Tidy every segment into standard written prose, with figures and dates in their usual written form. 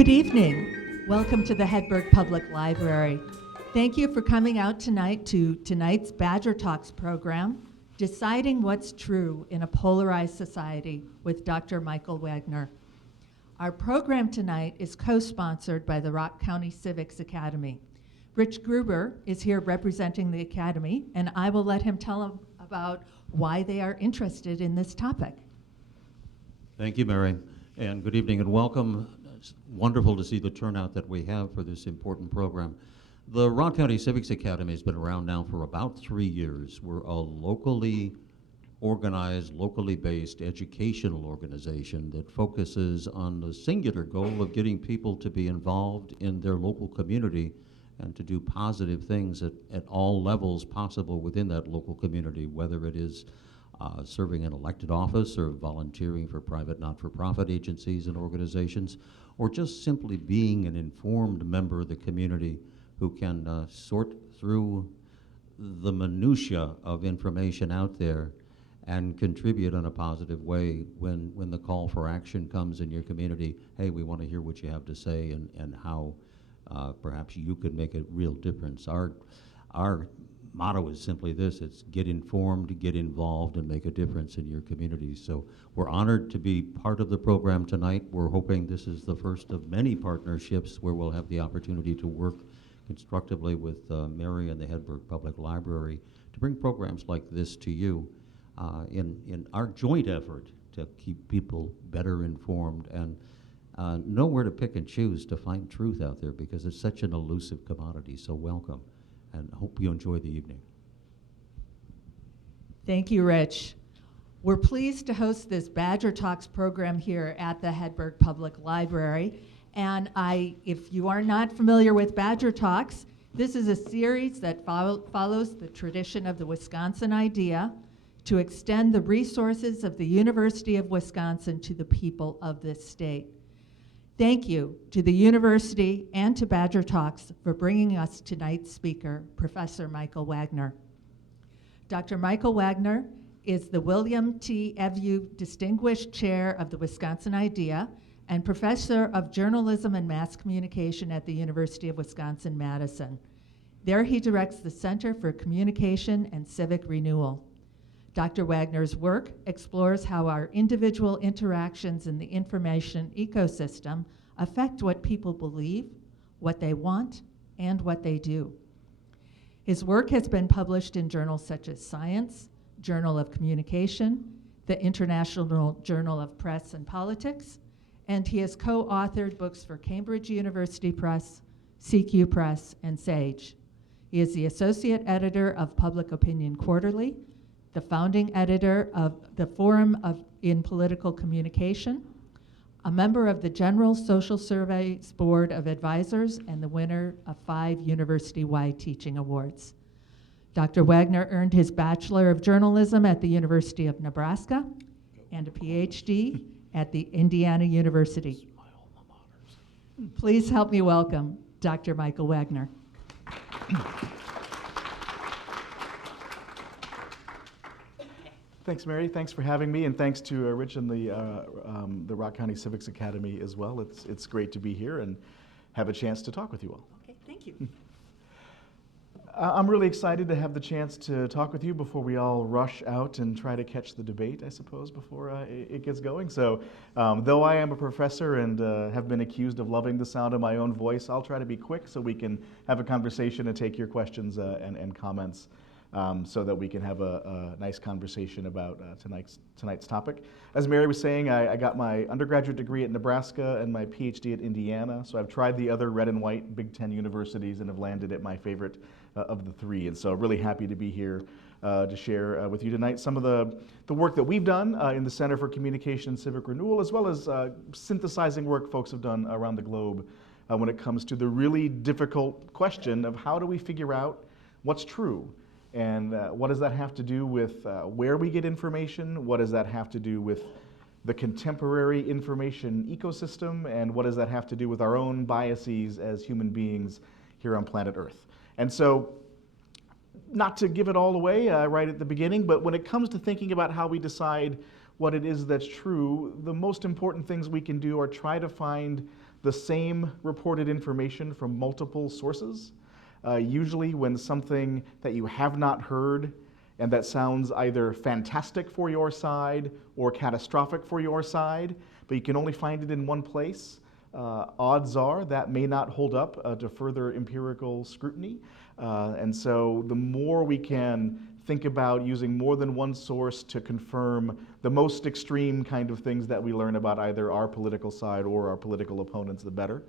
Good evening. Welcome to the Hedberg Public Library. Thank you for coming out tonight to tonight's Badger Talks program, Deciding What's True in a Polarized Society with Dr. Michael Wagner. Our program tonight is co-sponsored by the Rock County Civics Academy. Rich Gruber is here representing the Academy, and I will let him tell about why they are interested in this topic. Thank you, Mary, and good evening and welcome. It's wonderful to see the turnout that we have for this important program. The Rock County Civics Academy has been around now for about 3 years. We're a locally organized, locally based educational organization that focuses on the singular goal of getting people to be involved in their local community and to do positive things at all levels possible within that local community, whether it is serving an elected office or volunteering for private not-for-profit agencies and organizations, or just simply being an informed member of the community who can sort through the minutia of information out there and contribute in a positive way when the call for action comes in your community. Hey, we want to hear what you have to say and how perhaps you could make a real difference. Our motto is simply this: it's get informed, get involved, and make a difference in your community. So we're honored to be part of the program tonight. We're hoping this is the first of many partnerships where we'll have the opportunity to work constructively with Mary and the Hedberg Public Library to bring programs like this to you in our joint effort to keep people better informed and know where to pick and choose to find truth out there, because it's such an elusive commodity. So welcome, and hope you enjoy the evening. Thank you, Rich. We're pleased to host this Badger Talks program here at the Hedberg Public Library. And if you are not familiar with Badger Talks, this is a series that follows the tradition of the Wisconsin idea to extend the resources of the University of Wisconsin to the people of this state. Thank you to the university and to Badger Talks for bringing us tonight's speaker, Professor Michael Wagner. Dr. Michael Wagner is the William T. Evjue Distinguished Chair of the Wisconsin Idea and Professor of Journalism and Mass Communication at the University of Wisconsin-Madison. There he directs the Center for Communication and Civic Renewal. Dr. Wagner's work explores how our individual interactions in the information ecosystem affect what people believe, what they want, and what they do. His work has been published in journals such as Science, Journal of Communication, the International Journal of Press and Politics, and he has co-authored books for Cambridge University Press, CQ Press, and SAGE. He is the associate editor of Public Opinion Quarterly, the founding editor of the Forum in Political Communication, a member of the General Social Surveys Board of Advisors, and the winner of 5 university-wide teaching awards. Dr. Wagner earned his Bachelor of Journalism at the University of Nebraska and a Ph.D. at the Indiana University. Please help me welcome Dr. Michael Wagner. Thanks, Mary. Thanks for having me, and thanks to Rich and the Rock County Civics Academy as well. It's great to be here and have a chance to talk with you all. Okay, thank you. I'm really excited to have the chance to talk with you before we all rush out and try to catch the debate, I suppose, before it gets going. So though I am a professor and have been accused of loving the sound of my own voice, I'll try to be quick so we can have a conversation and take your questions and comments so that we can have a nice conversation about tonight's topic. As Mary was saying, I got my undergraduate degree at Nebraska and my PhD at Indiana, so I've tried the other red and white Big Ten universities and have landed at my favorite of the 3, and so really happy to be here to share with you tonight some of the work that we've done in the Center for Communication and Civic Renewal, as well as synthesizing work folks have done around the globe when it comes to the really difficult question of how do we figure out what's true, and what does that have to do with where we get information, what does that have to do with the contemporary information ecosystem, and what does that have to do with our own biases as human beings here on planet Earth. And so, not to give it all away right at the beginning, but when it comes to thinking about how we decide what it is that's true, the most important things we can do are try to find the same reported information from multiple sources. Usually when something that you have not heard and that sounds either fantastic for your side or catastrophic for your side, but you can only find it in one place, odds are that may not hold up to further empirical scrutiny. And so the more we can think about using more than one source to confirm the most extreme kind of things that we learn about either our political side or our political opponents, the better.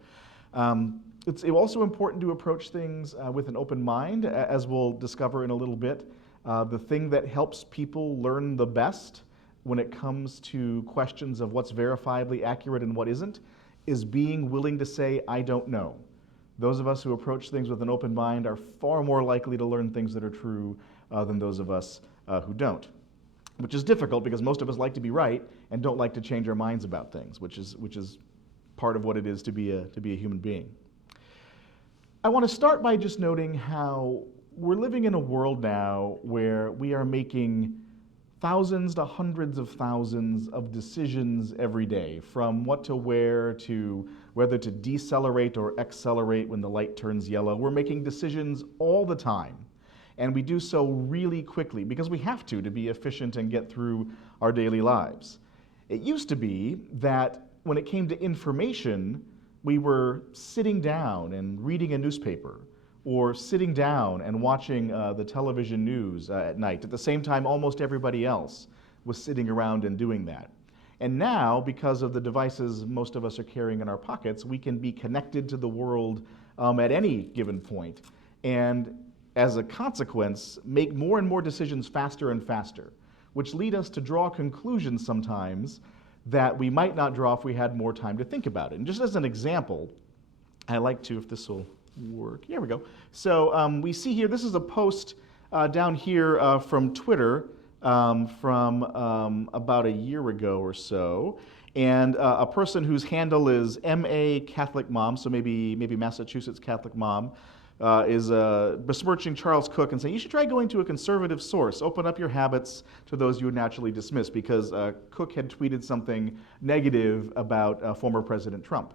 It's also important to approach things with an open mind, as we'll discover in a little bit. The thing that helps people learn the best when it comes to questions of what's verifiably accurate and what isn't is being willing to say, I don't know. Those of us who approach things with an open mind are far more likely to learn things that are true than those of us who don't, which is difficult because most of us like to be right and don't like to change our minds about things, which is part of what it is to be a human being. I want to start by just noting how we're living in a world now where we are making thousands to hundreds of thousands of decisions every day, from what to wear to whether to decelerate or accelerate when the light turns yellow. We're making decisions all the time, and we do so really quickly because we have to be efficient and get through our daily lives. It used to be that when it came to information, we were sitting down and reading a newspaper or sitting down and watching the television news at night. At the same time, almost everybody else was sitting around and doing that. And now, because of the devices most of us are carrying in our pockets, we can be connected to the world at any given point. And as a consequence, make more and more decisions faster and faster, which lead us to draw conclusions sometimes that we might not draw if we had more time to think about it. And just as an example, I like to, if this will work, here we go. So we see here, this is a post down here from Twitter from about a year ago or so. And a person whose handle is MA Catholic Mom, so maybe Massachusetts Catholic Mom, is besmirching Charles Cook and saying, you should try going to a conservative source. Open up your habits to those you would naturally dismiss, because Cook had tweeted something negative about former President Trump.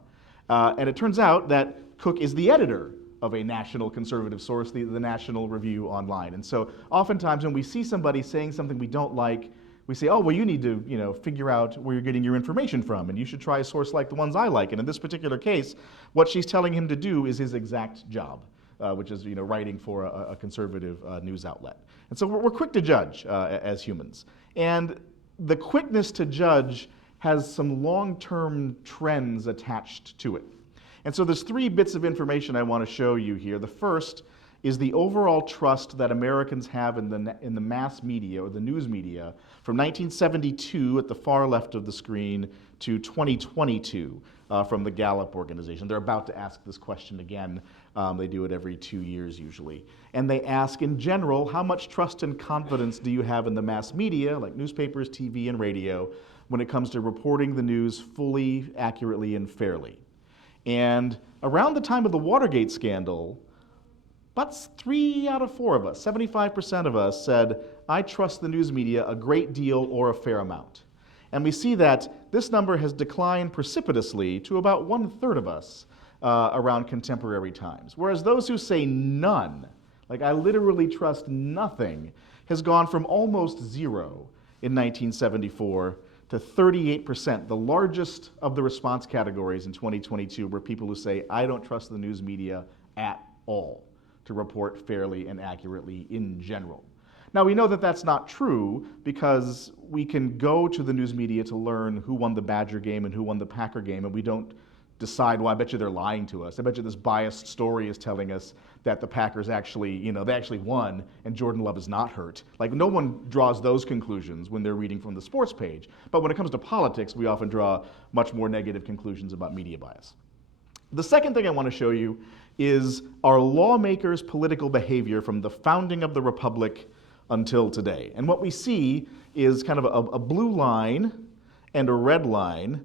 And it turns out that Cook is the editor of a national conservative source, the National Review Online. And so oftentimes when we see somebody saying something we don't like, we say, oh, well, you need to figure out where you're getting your information from, and you should try a source like the ones I like. And in this particular case, what she's telling him to do is his exact job, which is writing for a conservative news outlet. And so we're quick to judge as humans. And the quickness to judge has some long-term trends attached to it. And so there's three bits of information I want to show you here. The first is the overall trust that Americans have in the mass media, or the news media, from 1972 at the far left of the screen to 2022 from the Gallup organization. They're about to ask this question again. They do it every 2 years usually. And they ask, in general, how much trust and confidence do you have in the mass media, like newspapers, TV, and radio, when it comes to reporting the news fully, accurately, and fairly? And around the time of the Watergate scandal, about 3 out of 4 of us, 75% of us, said, I trust the news media a great deal or a fair amount. And we see that this number has declined precipitously to about 1/3 of us around contemporary times. Whereas those who say none, like I literally trust nothing, has gone from almost 0 in 1974 to 38%, the largest of the response categories in 2022 were people who say, I don't trust the news media at all to report fairly and accurately in general. Now, we know that that's not true because we can go to the news media to learn who won the Badger game and who won the Packer game, and we don't decide, well, I bet you they're lying to us. I bet you this biased story is telling us that the Packers actually, they actually won and Jordan Love is not hurt. Like, no one draws those conclusions when they're reading from the sports page. But when it comes to politics, we often draw much more negative conclusions about media bias. The second thing I want to show you is our lawmakers' political behavior from the founding of the Republic until today. And what we see is kind of a blue line and a red line.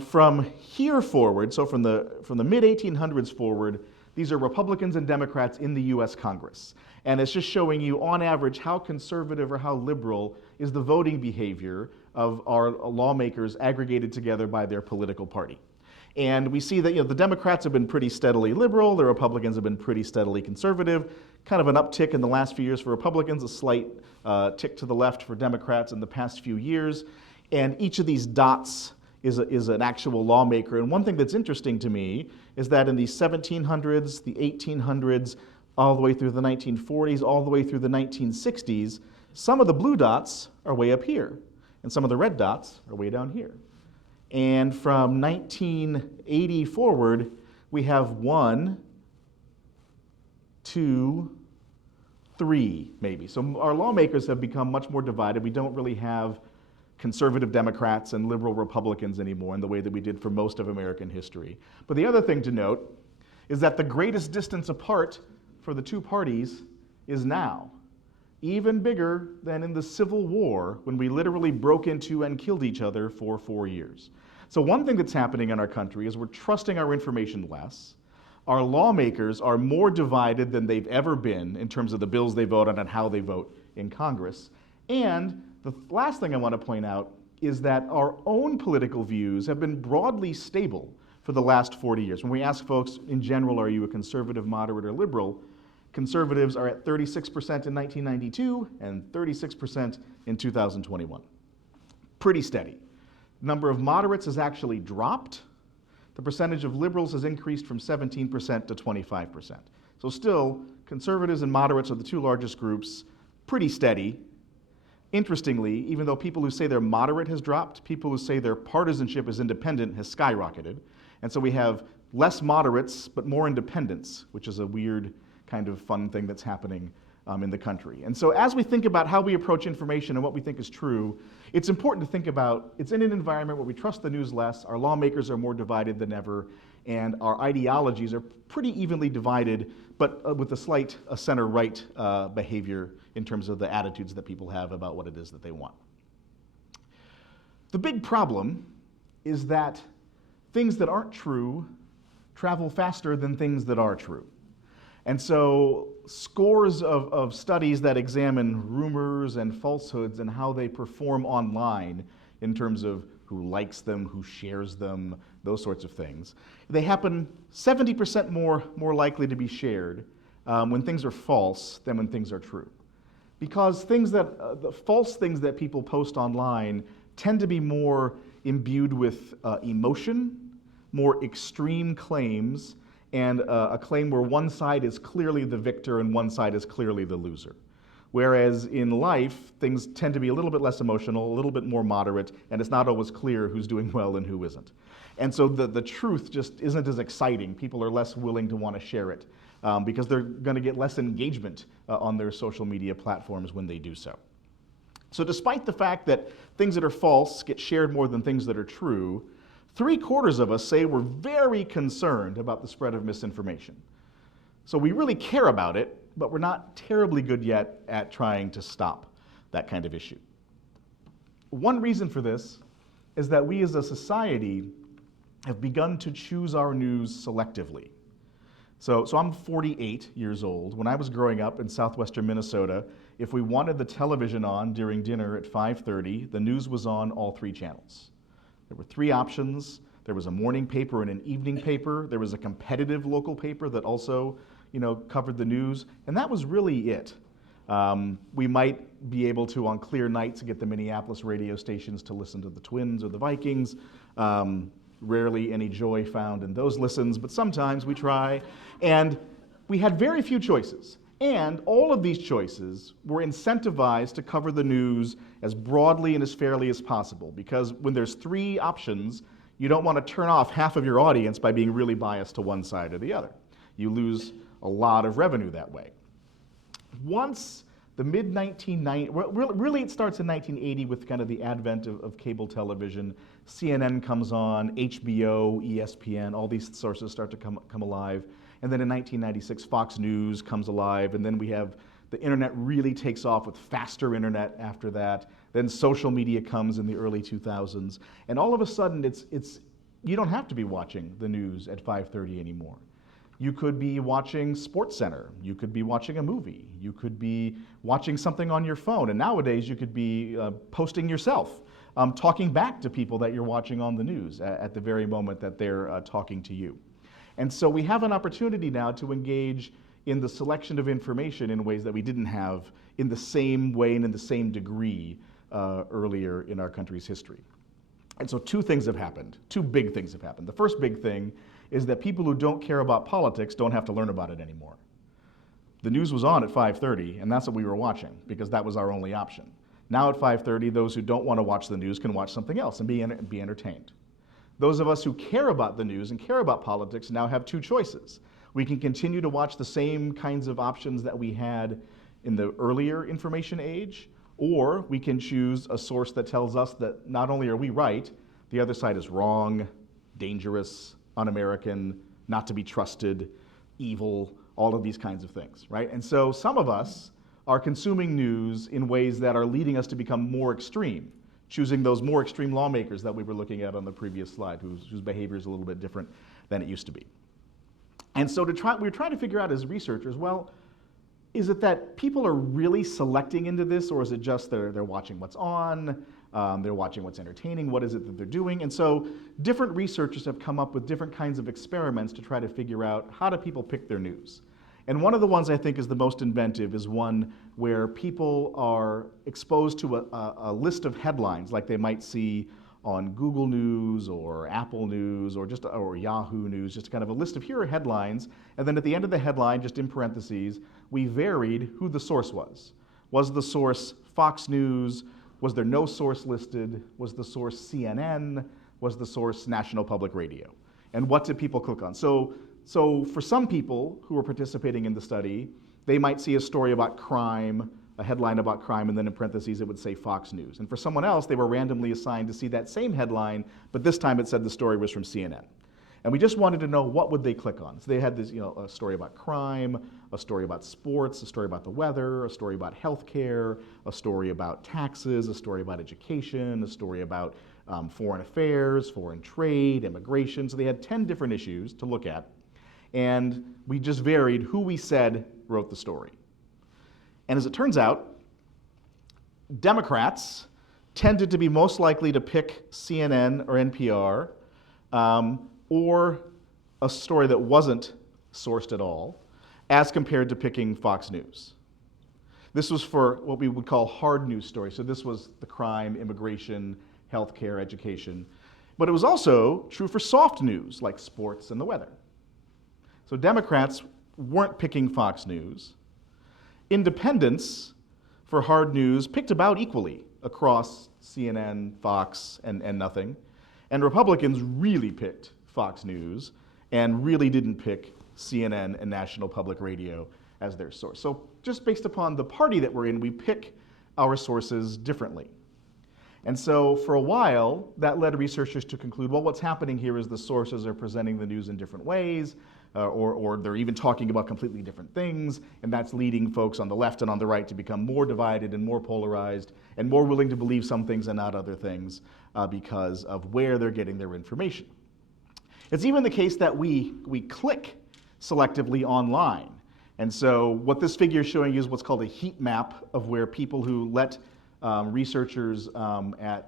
From here forward, so from the mid-1800s forward, these are Republicans and Democrats in the US Congress. And it's just showing you, on average, how conservative or how liberal is the voting behavior of our lawmakers aggregated together by their political party. And we see that the Democrats have been pretty steadily liberal, the Republicans have been pretty steadily conservative, kind of an uptick in the last few years for Republicans, a slight tick to the left for Democrats in the past few years. And each of these dots is an actual lawmaker. And one thing that's interesting to me is that in the 1700s, the 1800s, all the way through the 1940s, all the way through the 1960s, some of the blue dots are way up here, and some of the red dots are way down here. And from 1980 forward, we have 1, 2, 3, maybe. So our lawmakers have become much more divided. We don't really have conservative Democrats and liberal Republicans anymore in the way that we did for most of American history. But the other thing to note is that the greatest distance apart for the two parties is now. Even bigger than in the Civil War, when we literally broke into and killed each other for 4 years. So one thing that's happening in our country is we're trusting our information less. Our lawmakers are more divided than they've ever been in terms of the bills they vote on and how they vote in Congress. And the last thing I want to point out is that our own political views have been broadly stable for the last 40 years. When we ask folks in general, are you a conservative, moderate, or liberal? Conservatives are at 36% in 1992 and 36% in 2021. Pretty steady. Number of moderates has actually dropped. The percentage of liberals has increased from 17% to 25%. So still, conservatives and moderates are the two largest groups, pretty steady. Interestingly, even though people who say they're moderate has dropped, people who say their partisanship is independent has skyrocketed. And so we have less moderates, but more independents, which is a weird kind of fun thing that's happening in the country. And so as we think about how we approach information and what we think is true, it's important to think about it's in an environment where we trust the news less, our lawmakers are more divided than ever, and our ideologies are pretty evenly divided, but with a slight center-right behavior in terms of the attitudes that people have about what it is that they want. The big problem is that things that aren't true travel faster than things that are true. And so scores of studies that examine rumors and falsehoods and how they perform online in terms of who likes them, who shares them, those sorts of things. They happen 70% more likely to be shared when things are false than when things are true. Because the false things that people post online tend to be more imbued with emotion, more extreme claims, and a claim where one side is clearly the victor and one side is clearly the loser. Whereas in life, things tend to be a little bit less emotional, a little bit more moderate, and it's not always clear who's doing well and who isn't. And so the truth just isn't as exciting. People are less willing to want to share it because they're going to get less engagement on their social media platforms when they do so. So despite the fact that things that are false get shared more than things that are true, 3/4 of us say we're very concerned about the spread of misinformation. So we really care about it, but we're not terribly good yet at trying to stop that kind of issue. One reason for this is that we as a society have begun to choose our news selectively. So I'm 48 years old. When I was growing up in southwestern Minnesota, if we wanted the television on during dinner at 5:30, the news was on all 3 channels. There were 3 options. There was a morning paper and an evening paper. There was a competitive local paper that also, covered the news, and that was really it. We might be able to, on clear nights, get the Minneapolis radio stations to listen to the Twins or the Vikings. Rarely any joy found in those listens, but sometimes we try. And we had very few choices. And all of these choices were incentivized to cover the news as broadly and as fairly as possible, because when there's 3 options, you don't want to turn off half of your audience by being really biased to one side or the other. You lose a lot of revenue that way. Once the mid-1990s, really it starts in 1980 with kind of the advent of cable television. CNN comes on, HBO, ESPN, all these sources start to come alive. And then in 1996, Fox News comes alive, and then we have the internet really takes off with faster internet after that. Then social media comes in the early 2000s, and all of a sudden, you don't have to be watching the news at 5:30 anymore. You could be watching SportsCenter. You could be watching a movie. You could be watching something on your phone, and nowadays you could be posting yourself talking back to people that you're watching on the news at the very moment that they're talking to you. And so we have an opportunity now to engage in the selection of information in ways that we didn't have in the same way and in the same degree earlier in our country's history. And so two things have happened, two big things have happened. The first big thing is that people who don't care about politics don't have to learn about it anymore. The news was on at 5:30, and that's what we were watching, because that was our only option. Now at 5:30, those who don't want to watch the news can watch something else and be entertained. Those of us who care about the news and care about politics now have two choices. We can continue to watch the same kinds of options that we had in the earlier information age, or we can choose a source that tells us that not only are we right, the other side is wrong, dangerous, un-American, not to be trusted, evil, all of these kinds of things, right? And so some of us are consuming news in ways that are leading us to become more extreme, choosing those more extreme lawmakers that we were looking at on the previous slide, whose behavior is a little bit different than it used to be. And so we're trying to figure out as researchers, well, is it that people are really selecting into this, or is it just they're watching what's on, they're watching what's entertaining, what is it that they're doing? And so different researchers have come up with different kinds of experiments to try to figure out how do people pick their news. And one of the ones I think is the most inventive is one where people are exposed to a list of headlines like they might see on Google News or Apple News or Yahoo News, just kind of a list of here are headlines, and then at the end of the headline, just in parentheses, we varied who the source was. Was the source Fox News? Was there no source listed? Was the source CNN? Was the source National Public Radio? And what did people click on? So for some people who are participating in the study, they might see a story about crime, a headline about crime, and then in parentheses it would say Fox News. And for someone else, they were randomly assigned to see that same headline, but this time it said the story was from CNN. And we just wanted to know what would they click on. So they had this, a story about crime, a story about sports, a story about the weather, a story about healthcare, a story about taxes, a story about education, a story about foreign affairs, foreign trade, immigration. So they had 10 different issues to look at. And we just varied who we said wrote the story. And as it turns out, Democrats tended to be most likely to pick CNN or NPR or a story that wasn't sourced at all, as compared to picking Fox News. This was for what we would call hard news stories. So this was the crime, immigration, healthcare, education. But it was also true for soft news, like sports and the weather. So Democrats weren't picking Fox News. Independents, for hard news, picked about equally across CNN, Fox, and nothing. And Republicans really picked Fox News and really didn't pick CNN and National Public Radio as their source. So just based upon the party that we're in, we pick our sources differently. And so for a while, that led researchers to conclude, well, what's happening here is the sources are presenting the news in different ways, or they're even talking about completely different things, and that's leading folks on the left and on the right to become more divided and more polarized and more willing to believe some things and not other things because of where they're getting their information. It's even the case that we click selectively online. And so what this figure is showing you is what's called a heat map of where people who let researchers at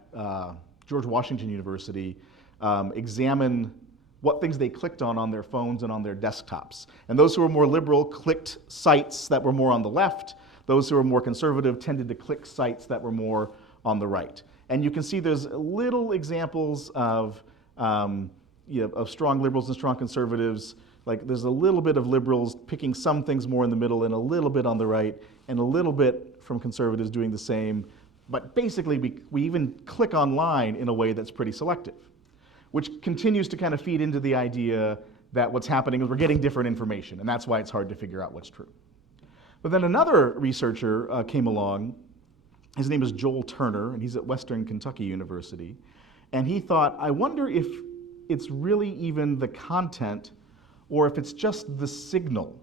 George Washington University examine what things they clicked on their phones and on their desktops. And those who were more liberal clicked sites that were more on the left. Those who were more conservative tended to click sites that were more on the right. And you can see there's little examples of strong liberals and strong conservatives. Like there's a little bit of liberals picking some things more in the middle and a little bit on the right, and a little bit from conservatives doing the same. But basically, we even click online in a way that's pretty selective, which continues to kind of feed into the idea that what's happening is we're getting different information, and that's why it's hard to figure out what's true. But then another researcher came along. His name is Joel Turner, and he's at Western Kentucky University. And he thought, I wonder if it's really even the content or if it's just the signal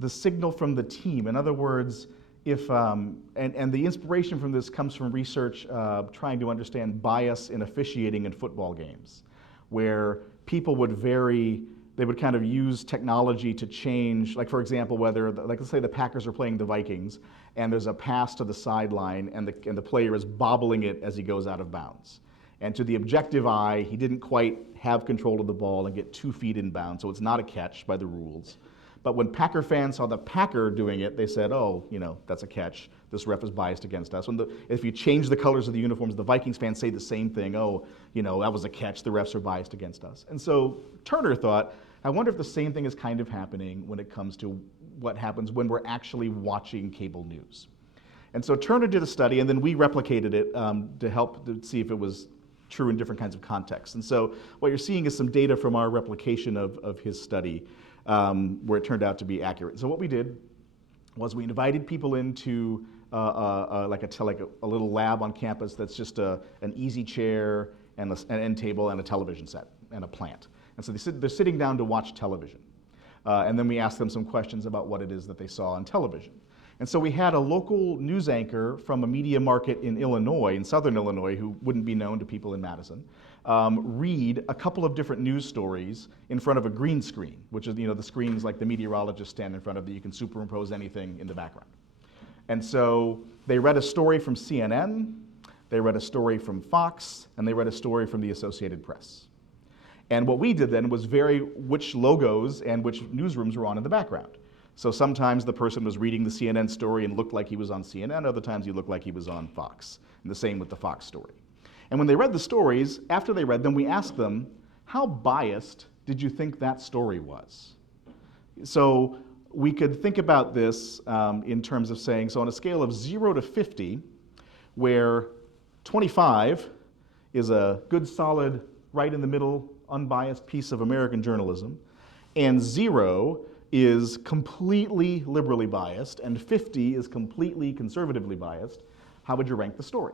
from the team. In other words, if, and the inspiration from this comes from research trying to understand bias in officiating in football games, where people would vary they would kind of use technology to change, like for example, whether, like let's say the Packers are playing the Vikings, and there's a pass to the sideline, and the player is bobbling it as he goes out of bounds. And to the objective eye, he didn't quite have control of the ball and get 2 feet in bounds, so it's not a catch by the rules. But when Packer fans saw the Packer doing it, they said, oh, that's a catch. This ref is biased against us. If you change the colors of the uniforms, the Vikings fans say the same thing. Oh, that was a catch. The refs are biased against us. And so Turner thought, I wonder if the same thing is kind of happening when it comes to what happens when we're actually watching cable news. And so Turner did a study, and then we replicated it to help to see if it was true in different kinds of contexts. And so what you're seeing is some data from our replication of his study where it turned out to be accurate. So what we did was we invited people into like a little lab on campus that's just an easy chair and an end table and a television set and a plant. And so they're sitting down to watch television. And then we asked them some questions about what it is that they saw on television. And so we had a local news anchor from a media market in Illinois, in southern Illinois, who wouldn't be known to people in Madison, read a couple of different news stories in front of a green screen, which is the screens like the meteorologists stand in front of that you can superimpose anything in the background. And so they read a story from CNN, they read a story from Fox, and they read a story from the Associated Press. And what we did then was vary which logos and which newsrooms were on in the background. So sometimes the person was reading the CNN story and looked like he was on CNN, other times he looked like he was on Fox. And the same with the Fox story. And when they read the stories, after they read them, we asked them, how biased did you think that story was? So we could think about this in terms of saying, so on a scale of 0 to 50, where 25 is a good, solid, right in the middle, unbiased piece of American journalism, and 0 is completely liberally biased, and 50 is completely conservatively biased, how would you rank the story?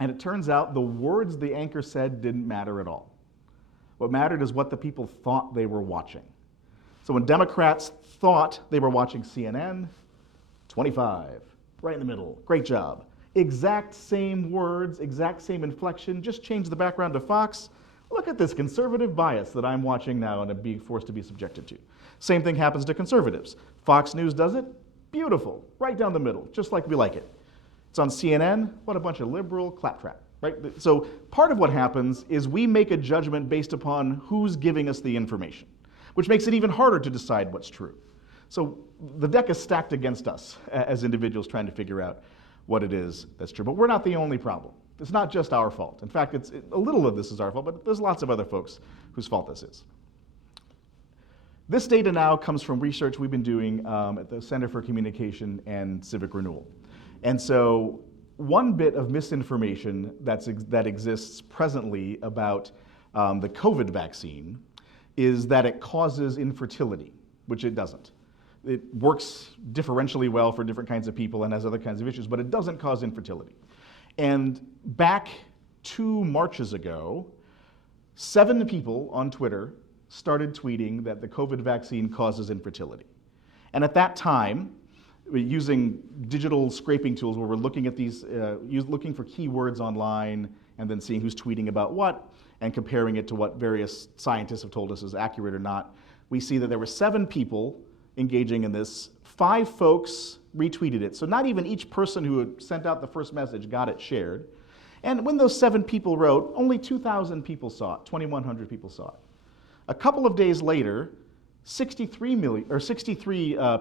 And it turns out the words the anchor said didn't matter at all. What mattered is what the people thought they were watching. So when Democrats thought they were watching CNN, 25, right in the middle, great job. Exact same words, exact same inflection, just change the background to Fox. Look at this conservative bias that I'm watching now and am being forced to be subjected to. Same thing happens to conservatives. Fox News does it, beautiful, right down the middle, just like we like it. It's on CNN, what a bunch of liberal claptrap, right? So part of what happens is we make a judgment based upon who's giving us the information, which makes it even harder to decide what's true. So the deck is stacked against us as individuals trying to figure out what it is that's true. But we're not the only problem. It's not just our fault. In fact, a little of this is our fault, but there's lots of other folks whose fault this is. This data now comes from research we've been doing at the Center for Communication and Civic Renewal. And so one bit of misinformation that exists presently about the COVID vaccine is that it causes infertility, which it doesn't. It works differentially well for different kinds of people and has other kinds of issues, but it doesn't cause infertility. And back 2 Marches ago, 7 people on Twitter started tweeting that the COVID vaccine causes infertility. And at that time, using digital scraping tools where we're looking at these, looking for keywords online and then seeing who's tweeting about what and comparing it to what various scientists have told us is accurate or not, we see that there were 7 people engaging in this. 5 folks retweeted it. So not even each person who had sent out the first message got it shared. And when those 7 people wrote, only 2,000 people saw it, 2,100 people saw it. A couple of days later, 63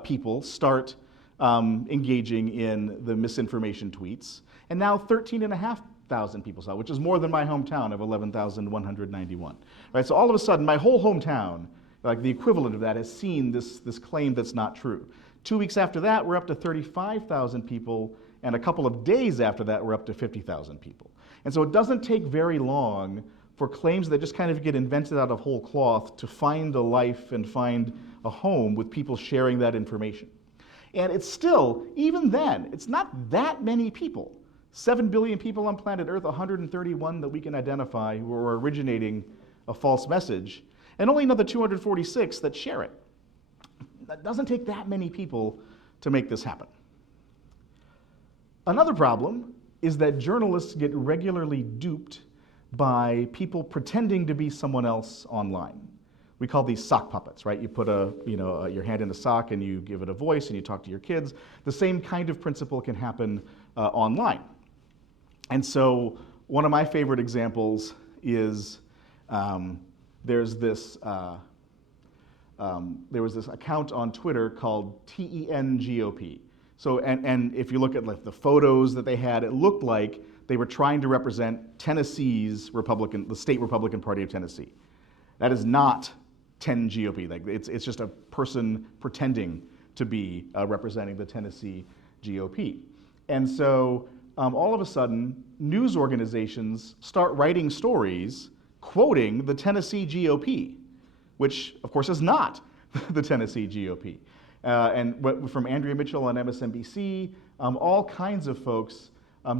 people start engaging in the misinformation tweets, and now 13,500 people saw it, which is more than my hometown of 11,191. Right? So all of a sudden, my whole hometown, like the equivalent of that, has seen this claim that's not true. 2 weeks after that, we're up to 35,000 people, and a couple of days after that, we're up to 50,000 people. And so it doesn't take very long for claims that just kind of get invented out of whole cloth to find a life and find a home with people sharing that information. And it's still, even then, it's not that many people. 7 billion people on planet Earth, 131 that we can identify who are originating a false message, and only another 246 that share it. That doesn't take that many people to make this happen. Another problem is that journalists get regularly duped by people pretending to be someone else online. We call these sock puppets, right? You put your hand in a sock and you give it a voice and you talk to your kids. The same kind of principle can happen online. And so one of my favorite examples is there was this account on Twitter called TENGOP. So, and if you look at like the photos that they had, it looked like they were trying to represent Tennessee's Republican, the state Republican Party of Tennessee. That is not 10 GOP. Like it's just a person pretending to be representing the Tennessee GOP. And so all of a sudden, news organizations start writing stories quoting the Tennessee GOP, which of course is not the Tennessee GOP. And from Andrea Mitchell on MSNBC, all kinds of folks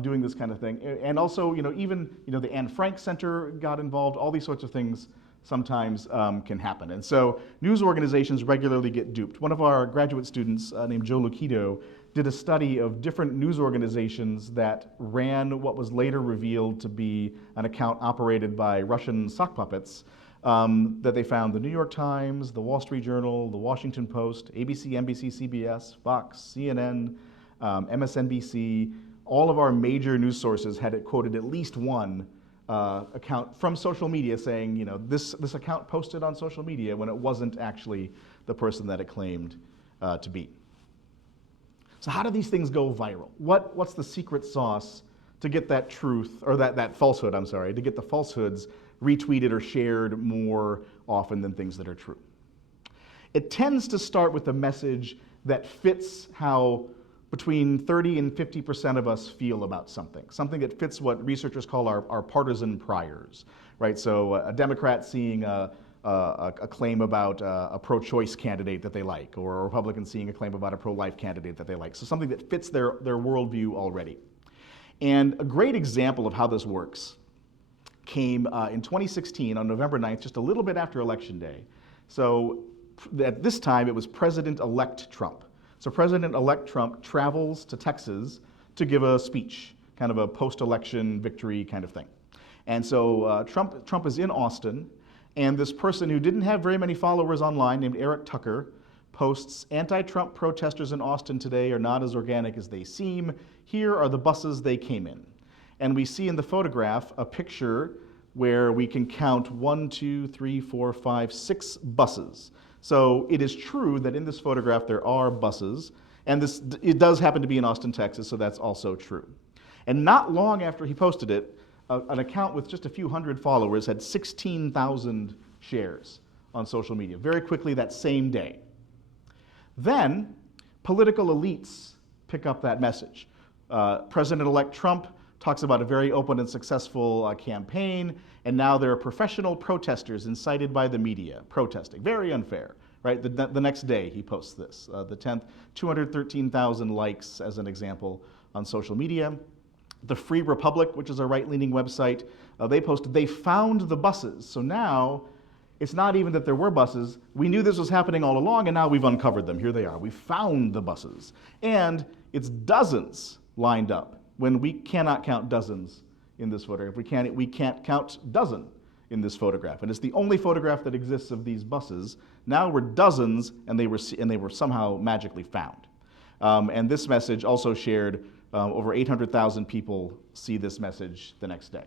doing this kind of thing. And also, even the Anne Frank Center got involved. All these sorts of things sometimes can happen. And so news organizations regularly get duped. One of our graduate students named Joe Lucido did a study of different news organizations that ran what was later revealed to be an account operated by Russian sock puppets that they found: the New York Times, the Wall Street Journal, the Washington Post, ABC, NBC, CBS, Fox, CNN, MSNBC. All of our major news sources had it quoted at least one account from social media saying, this account posted on social media when it wasn't actually the person that it claimed to be. So how do these things go viral? What's the secret sauce to get that truth, or that falsehood, to get the falsehoods retweeted or shared more often than things that are true? It tends to start with a message that fits how between 30 and 50% of us feel about something that fits what researchers call our partisan priors, right? So a Democrat seeing a claim about a pro-choice candidate that they like, or a Republican seeing a claim about a pro-life candidate that they like. So something that fits their worldview already. And a great example of how this works came in 2016 on November 9th, just a little bit after Election Day. So at this time, it was President-elect Trump. So President-elect Trump travels to Texas to give a speech, kind of a post-election victory kind of thing. And so Trump is in Austin, and this person who didn't have very many followers online, named Eric Tucker, posts, "Anti-Trump protesters in Austin today are not as organic as they seem. Here are the buses they came in." And we see in the photograph a picture where we can count 1, 2, 3, 4, 5, 6 buses. So it is true that in this photograph there are buses, and it does happen to be in Austin, Texas, so that's also true. And not long after he posted it, an account with just a few hundred followers had 16,000 shares on social media, very quickly that same day. Then political elites pick up that message. President-elect Trump talks about a very open and successful campaign, and now there are professional protesters incited by the media protesting. Very unfair, right? The next day he posts this, the 10th, 213,000 likes as an example on social media. The Free Republic, which is a right-leaning website, they posted, "They found the buses." So now it's not even that there were buses. We knew this was happening all along, and now we've uncovered them. Here they are. We found the buses. And it's dozens lined up, when we cannot count dozens in this photograph. We can't count dozen in this photograph. And it's the only photograph that exists of these buses. Now we're dozens, and they were somehow magically found. And this message also shared, over 800,000 people see this message the next day.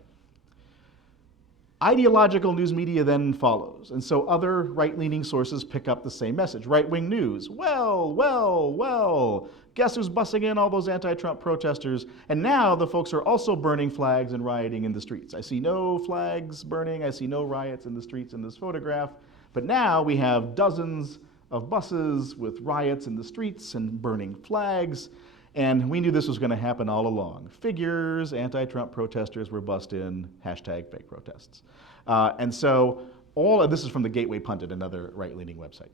Ideological news media then follows, and so other right-leaning sources pick up the same message. Right-wing news, well, guess who's bussing in all those anti-Trump protesters? And now the folks are also burning flags and rioting in the streets. I see no flags burning, I see no riots in the streets in this photograph, but now we have dozens of buses with riots in the streets and burning flags, and we knew this was going to happen all along. Figures, anti-Trump protesters were bussed in, #fake protests. And so all of this is from the Gateway Pundit, another right-leaning website.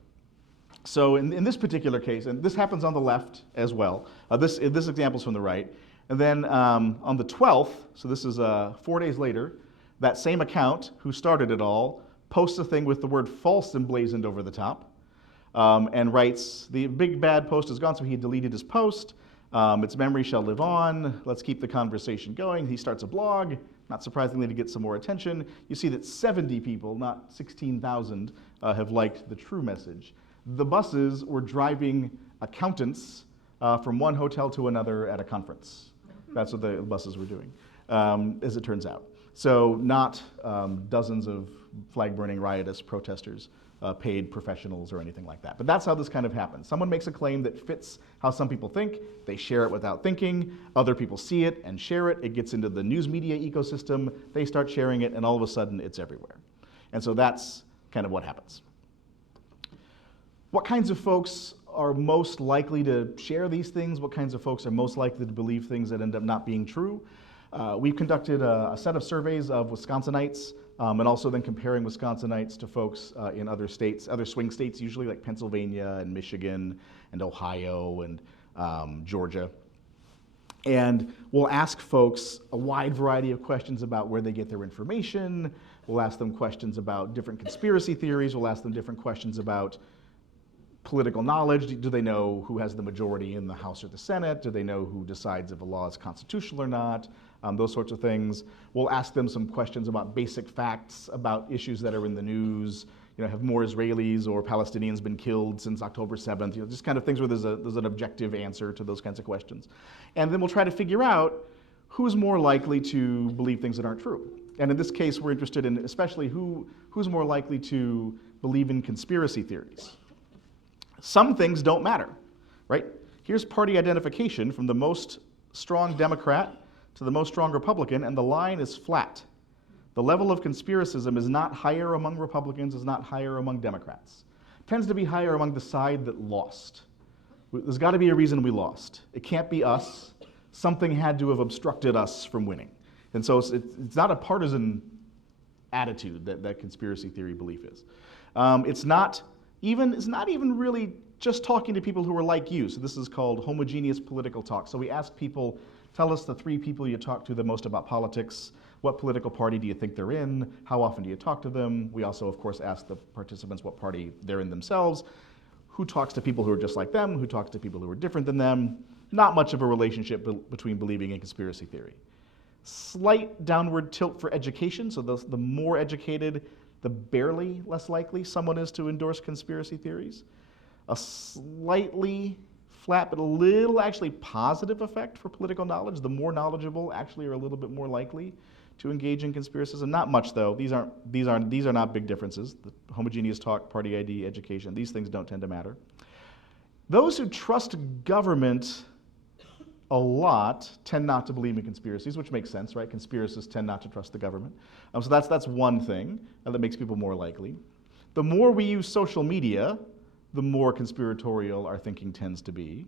So in this particular case, and this happens on the left as well, this example's from the right, and then on the 12th, so this is 4 days later, that same account who started it all posts a thing with the word false emblazoned over the top, and writes, "The big bad post is gone," so he deleted his post. "Its memory shall live on. Let's keep the conversation going." He starts a blog, not surprisingly to get some more attention. You see that 70 people, not 16,000, have liked the true message. The buses were driving accountants from one hotel to another at a conference. That's what the buses were doing, as it turns out. So not dozens of flag-burning riotous protesters, paid professionals or anything like that. But that's how this kind of happens. Someone makes a claim that fits how some people think, they share it without thinking, other people see it and share it, it gets into the news media ecosystem, they start sharing it, and all of a sudden it's everywhere. And so that's kind of what happens. What kinds of folks are most likely to share these things? What kinds of folks are most likely to believe things that end up not being true? We've conducted a set of surveys of Wisconsinites, and also then comparing Wisconsinites to folks in other states, other swing states usually, like Pennsylvania and Michigan and Ohio and Georgia. And we'll ask folks a wide variety of questions about where they get their information. We'll ask them questions about different conspiracy theories. We'll ask them different questions about political knowledge. Do they know who has the majority in the House or the Senate? Do they know who decides if a law is constitutional or not? Those sorts of things. We'll ask them some questions about basic facts, about issues that are in the news. You know, have more Israelis or Palestinians been killed since October 7th? You know, just kind of things where there's an objective answer to those kinds of questions. And then we'll try to figure out who's more likely to believe things that aren't true. And in this case, we're interested in especially who's more likely to believe in conspiracy theories. Some things don't matter, right? Here's party identification from the most strong Democrat to the most strong Republican, and the line is flat. The level of conspiracism is not higher among Republicans, is not higher among Democrats. It tends to be higher among the side that lost. There's got to be a reason we lost. It can't be us. Something had to have obstructed us from winning. And so it's not a partisan attitude that conspiracy theory belief is. It's not even really just talking to people who are like you. So this is called homogeneous political talk. So we ask people, tell us the 3 people you talk to the most about politics. What political party do you think they're in? How often do you talk to them? We also, of course, ask the participants what party they're in themselves. Who talks to people who are just like them? Who talks to people who are different than them? Not much of a relationship between believing in conspiracy theory. Slight downward tilt for education. So the more educated, the barely less likely someone is to endorse conspiracy theories. A slightly flat, but a little actually positive effect for political knowledge. The more knowledgeable actually are a little bit more likely to engage in conspiracism. Not much though. These are not big differences. The homogeneous talk, party ID, education, these things don't tend to matter. Those who trust government a lot tend not to believe in conspiracies, which makes sense, right? Conspiracists tend not to trust the government. So that's one thing that makes people more likely. The more we use social media, the more conspiratorial our thinking tends to be.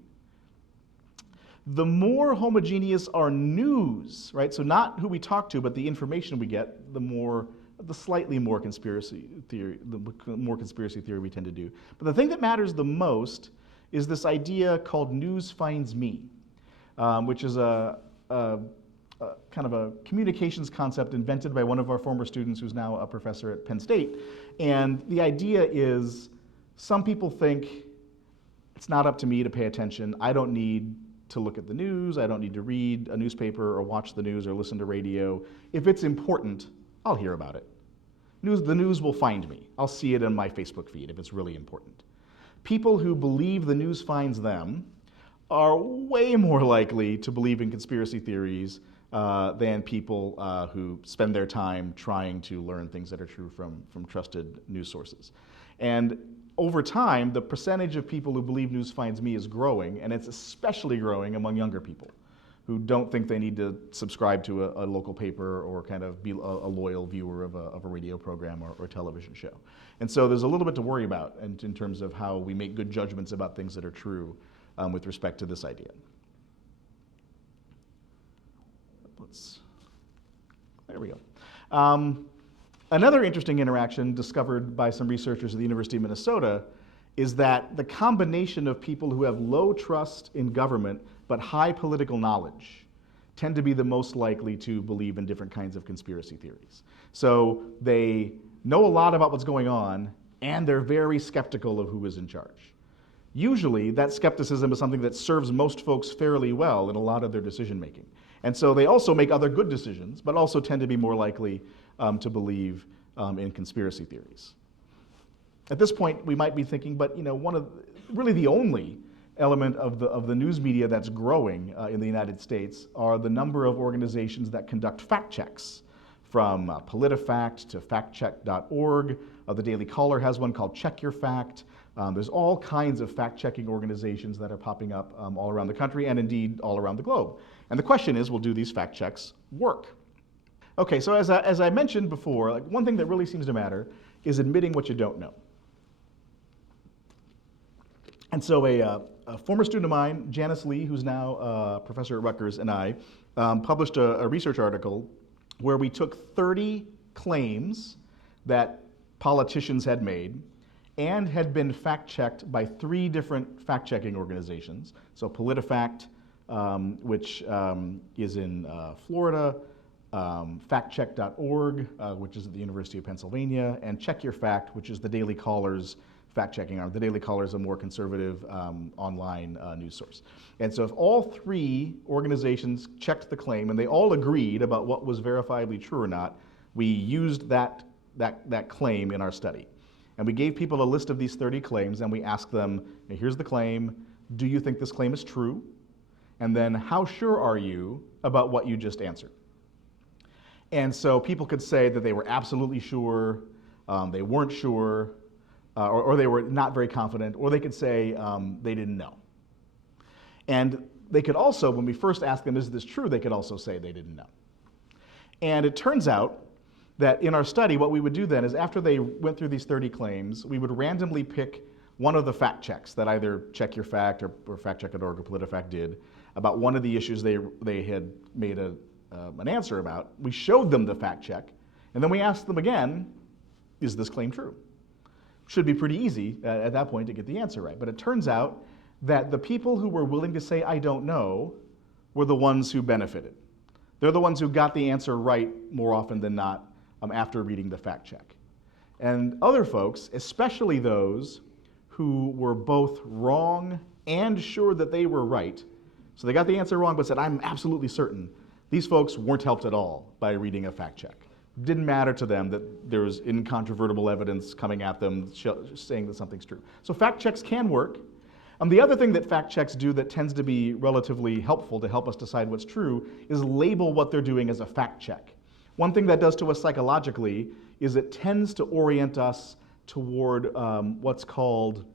The more homogeneous our news, right? So not who we talk to, but the information we get, the slightly more conspiracy theory, the more conspiracy theory we tend to do. But the thing that matters the most is this idea called news finds me, which is a kind of a communications concept invented by one of our former students who's now a professor at Penn State. And the idea is, some people think it's not up to me to pay attention. I don't need to look at the news. I don't need to read a newspaper or watch the news or listen to radio. If it's important, I'll hear about it. The news will find me. I'll see it in my Facebook feed if it's really important. People who believe the news finds them are way more likely to believe in conspiracy theories than people who spend their time trying to learn things that are true from trusted news sources. And over time, the percentage of people who believe news finds me is growing, and it's especially growing among younger people who don't think they need to subscribe to a local paper or kind of be a loyal viewer of a radio program or television show. And so there's a little bit to worry about in terms of how we make good judgments about things that are true with respect to this idea. There we go. Another interesting interaction discovered by some researchers at the University of Minnesota is that the combination of people who have low trust in government but high political knowledge tend to be the most likely to believe in different kinds of conspiracy theories. So they know a lot about what's going on, and they're very skeptical of who is in charge. Usually, that skepticism is something that serves most folks fairly well in a lot of their decision making. And so they also make other good decisions, but also tend to be more likely to believe in conspiracy theories. At this point, we might be thinking, but one of really the only element of the news media that's growing in the United States are the number of organizations that conduct fact checks, from PolitiFact to factcheck.org. The Daily Caller has one called Check Your Fact. There's all kinds of fact-checking organizations that are popping up all around the country and indeed all around the globe. And the question is, well, do these fact checks work? Okay, so as I mentioned before, one thing that really seems to matter is admitting what you don't know. And so a former student of mine, Janice Lee, who's now a professor at Rutgers, and I published a research article where we took 30 claims that politicians had made and had been fact-checked by 3 different fact-checking organizations. So PolitiFact, which is in Florida, factcheck.org, which is at the University of Pennsylvania, and Check Your Fact, which is the Daily Caller's fact-checking arm. The Daily Caller is a more conservative online news source. And so if all 3 organizations checked the claim and they all agreed about what was verifiably true or not, we used that claim in our study. And we gave people a list of these 30 claims and we asked them, here's the claim, do you think this claim is true? And then how sure are you about what you just answered? And so people could say that they were absolutely sure, they weren't sure, or they were not very confident, or they could say they didn't know. And they could also, when we first asked them, is this true, they could also say they didn't know. And it turns out that in our study, what we would do then is after they went through these 30 claims, we would randomly pick one of the fact checks that either Check Your Fact or factcheck.org or PolitiFact did about one of the issues they had made an answer about. We showed them the fact check, and then we asked them again, is this claim true? Should be pretty easy at that point to get the answer right. But it turns out that the people who were willing to say, I don't know, were the ones who benefited. They're the ones who got the answer right more often than not after reading the fact check. And other folks, especially those who were both wrong and sure that they were right, so they got the answer wrong but said, I'm absolutely certain, these folks weren't helped at all by reading a fact check. Didn't matter to them that there was incontrovertible evidence coming at them saying that something's true. So fact checks can work. The other thing that fact checks do that tends to be relatively helpful to help us decide what's true is label what they're doing as a fact check. One thing that does to us psychologically is it tends to orient us toward what's called,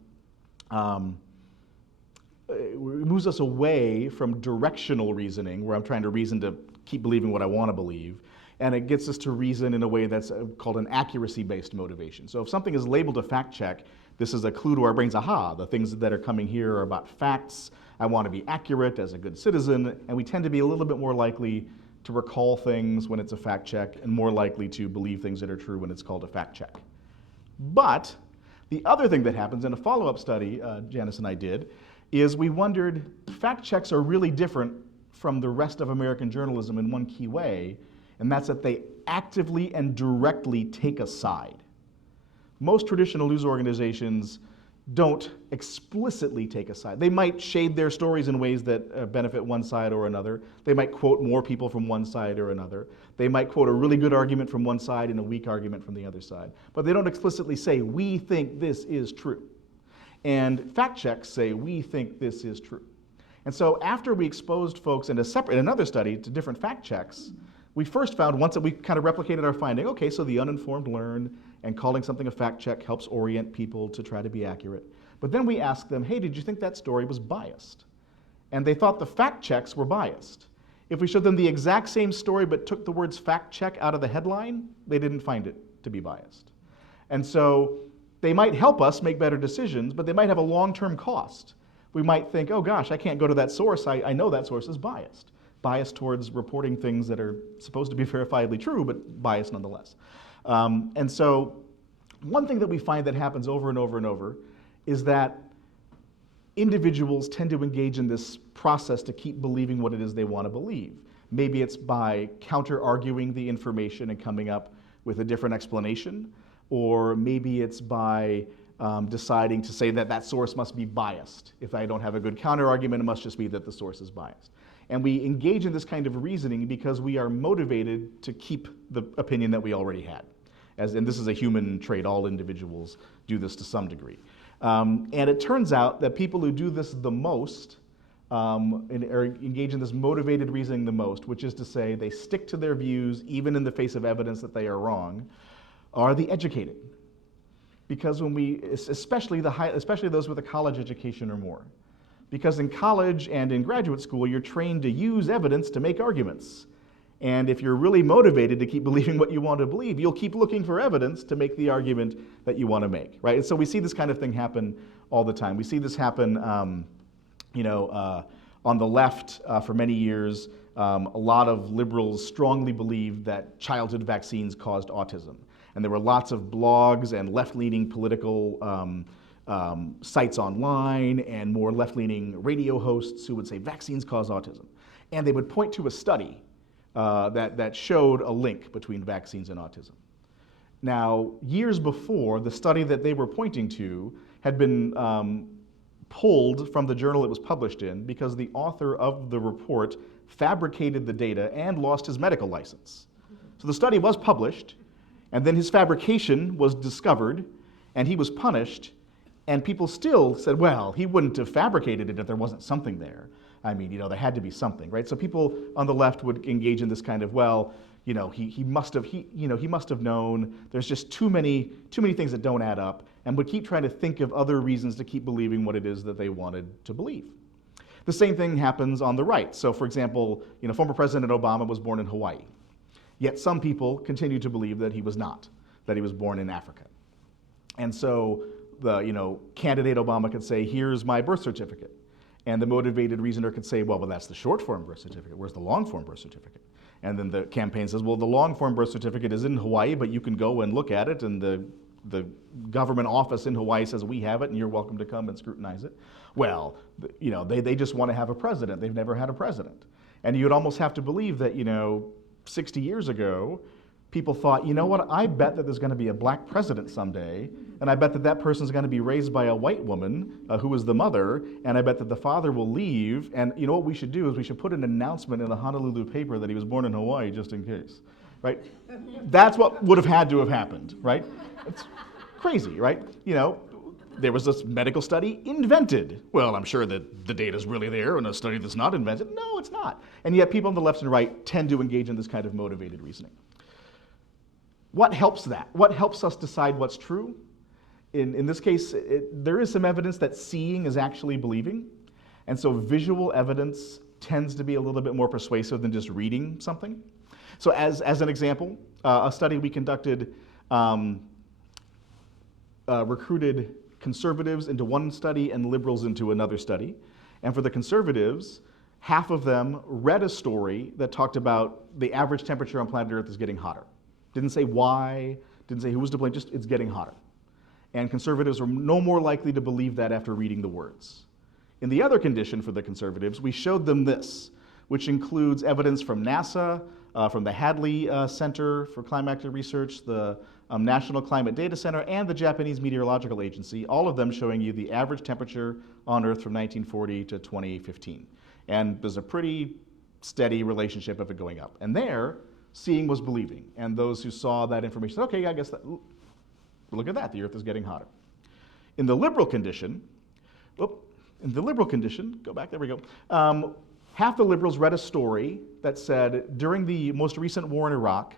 it moves us away from directional reasoning, where I'm trying to reason to keep believing what I want to believe, and it gets us to reason in a way that's called an accuracy-based motivation. So if something is labeled a fact check, this is a clue to our brains, aha, the things that are coming here are about facts, I want to be accurate as a good citizen, and we tend to be a little bit more likely to recall things when it's a fact check and more likely to believe things that are true when it's called a fact check. But the other thing that happens in a follow-up study Janice and I did is we wondered, fact checks are really different from the rest of American journalism in one key way, and that's that they actively and directly take a side. Most traditional news organizations don't explicitly take a side. They might shade their stories in ways that benefit one side or another. They might quote more people from one side or another. They might quote a really good argument from one side and a weak argument from the other side. But they don't explicitly say, we think this is true. And fact checks say, we think this is true. And so after we exposed folks in another study to different fact checks, we first found, once that we kind of replicated our finding, okay, so the uninformed learn, and calling something a fact check helps orient people to try to be accurate. But then we asked them, hey, did you think that story was biased? And they thought the fact checks were biased. If we showed them the exact same story but took the words fact check out of the headline, they didn't find it to be biased. And so they might help us make better decisions, but they might have a long-term cost. We might think, oh gosh, I can't go to that source. I know that source is biased. Biased towards reporting things that are supposed to be verifiably true, but biased nonetheless. And so one thing that we find that happens over and over and over is that individuals tend to engage in this process to keep believing what it is they want to believe. Maybe it's by counter-arguing the information and coming up with a different explanation, or maybe it's by deciding to say that that source must be biased. If I don't have a good counter-argument, it must just be that the source is biased. And we engage in this kind of reasoning because we are motivated to keep the opinion that we already had. And this is a human trait. All individuals do this to some degree. And it turns out that people who do this the most, or engage in this motivated reasoning the most, which is to say they stick to their views even in the face of evidence that they are wrong, are the educated. Because when we, especially those with a college education or more, because in college and in graduate school, you're trained to use evidence to make arguments. And if you're really motivated to keep believing what you want to believe, you'll keep looking for evidence to make the argument that you want to make, right? And so we see this kind of thing happen all the time. We see this happen, on the left for many years. A lot of liberals strongly believed that childhood vaccines caused autism. And there were lots of blogs and left-leaning political sites online and more left-leaning radio hosts who would say vaccines cause autism. And they would point to a study that showed a link between vaccines and autism. Now, years before, the study that they were pointing to had been pulled from the journal it was published in because the author of the report fabricated the data and lost his medical license. So the study was published, and then his fabrication was discovered, and he was punished, and people still said, well, he wouldn't have fabricated it if there wasn't something there. I mean, there had to be something, right? So people on the left would engage in this kind of, well, he must have known. There's just too many things that don't add up, and would keep trying to think of other reasons to keep believing what it is that they wanted to believe. The same thing happens on the right. So, for example, former President Obama was born in Hawaii, yet some people continue to believe that he was not, that he was born in Africa. And so the candidate Obama could say, here's my birth certificate. And the motivated reasoner could say, well, that's the short form birth certificate. Where's the long form birth certificate? And then the campaign says, well, the long form birth certificate is in Hawaii, but you can go and look at it, and the government office in Hawaii says we have it, and you're welcome to come and scrutinize it. Well, they just want to have a president. They've never had a president. And you'd almost have to believe that, 60 years ago, people thought, what, I bet that there's going to be a black president someday, and I bet that that person's going to be raised by a white woman who is the mother, and I bet that the father will leave, and what we should do is we should put an announcement in the Honolulu paper that he was born in Hawaii just in case, right? That's what would have had to have happened, right? It's crazy, right? There was this medical study invented. Well, I'm sure that the data's really there in a study that's not invented. No, it's not. And yet people on the left and right tend to engage in this kind of motivated reasoning. What helps that? What helps us decide what's true? In this case, there is some evidence that seeing is actually believing. And so visual evidence tends to be a little bit more persuasive than just reading something. So as an example, a study we conducted recruited conservatives into one study and liberals into another study. And for the conservatives, half of them read a story that talked about the average temperature on planet Earth is getting hotter. Didn't say why, didn't say who was to blame, just it's getting hotter. And conservatives are no more likely to believe that after reading the words. In the other condition for the conservatives, we showed them this, which includes evidence from NASA, from the Hadley Center for Climate Research, the National Climate Data Center, and the Japanese Meteorological Agency, all of them showing you the average temperature on Earth from 1940 to 2015. And there's a pretty steady relationship of it going up. And there, seeing was believing. And those who saw that information said, okay, I guess that, look at that, the Earth is getting hotter. In the liberal condition, go back, there we go. Half the liberals read a story that said, during the most recent war in Iraq,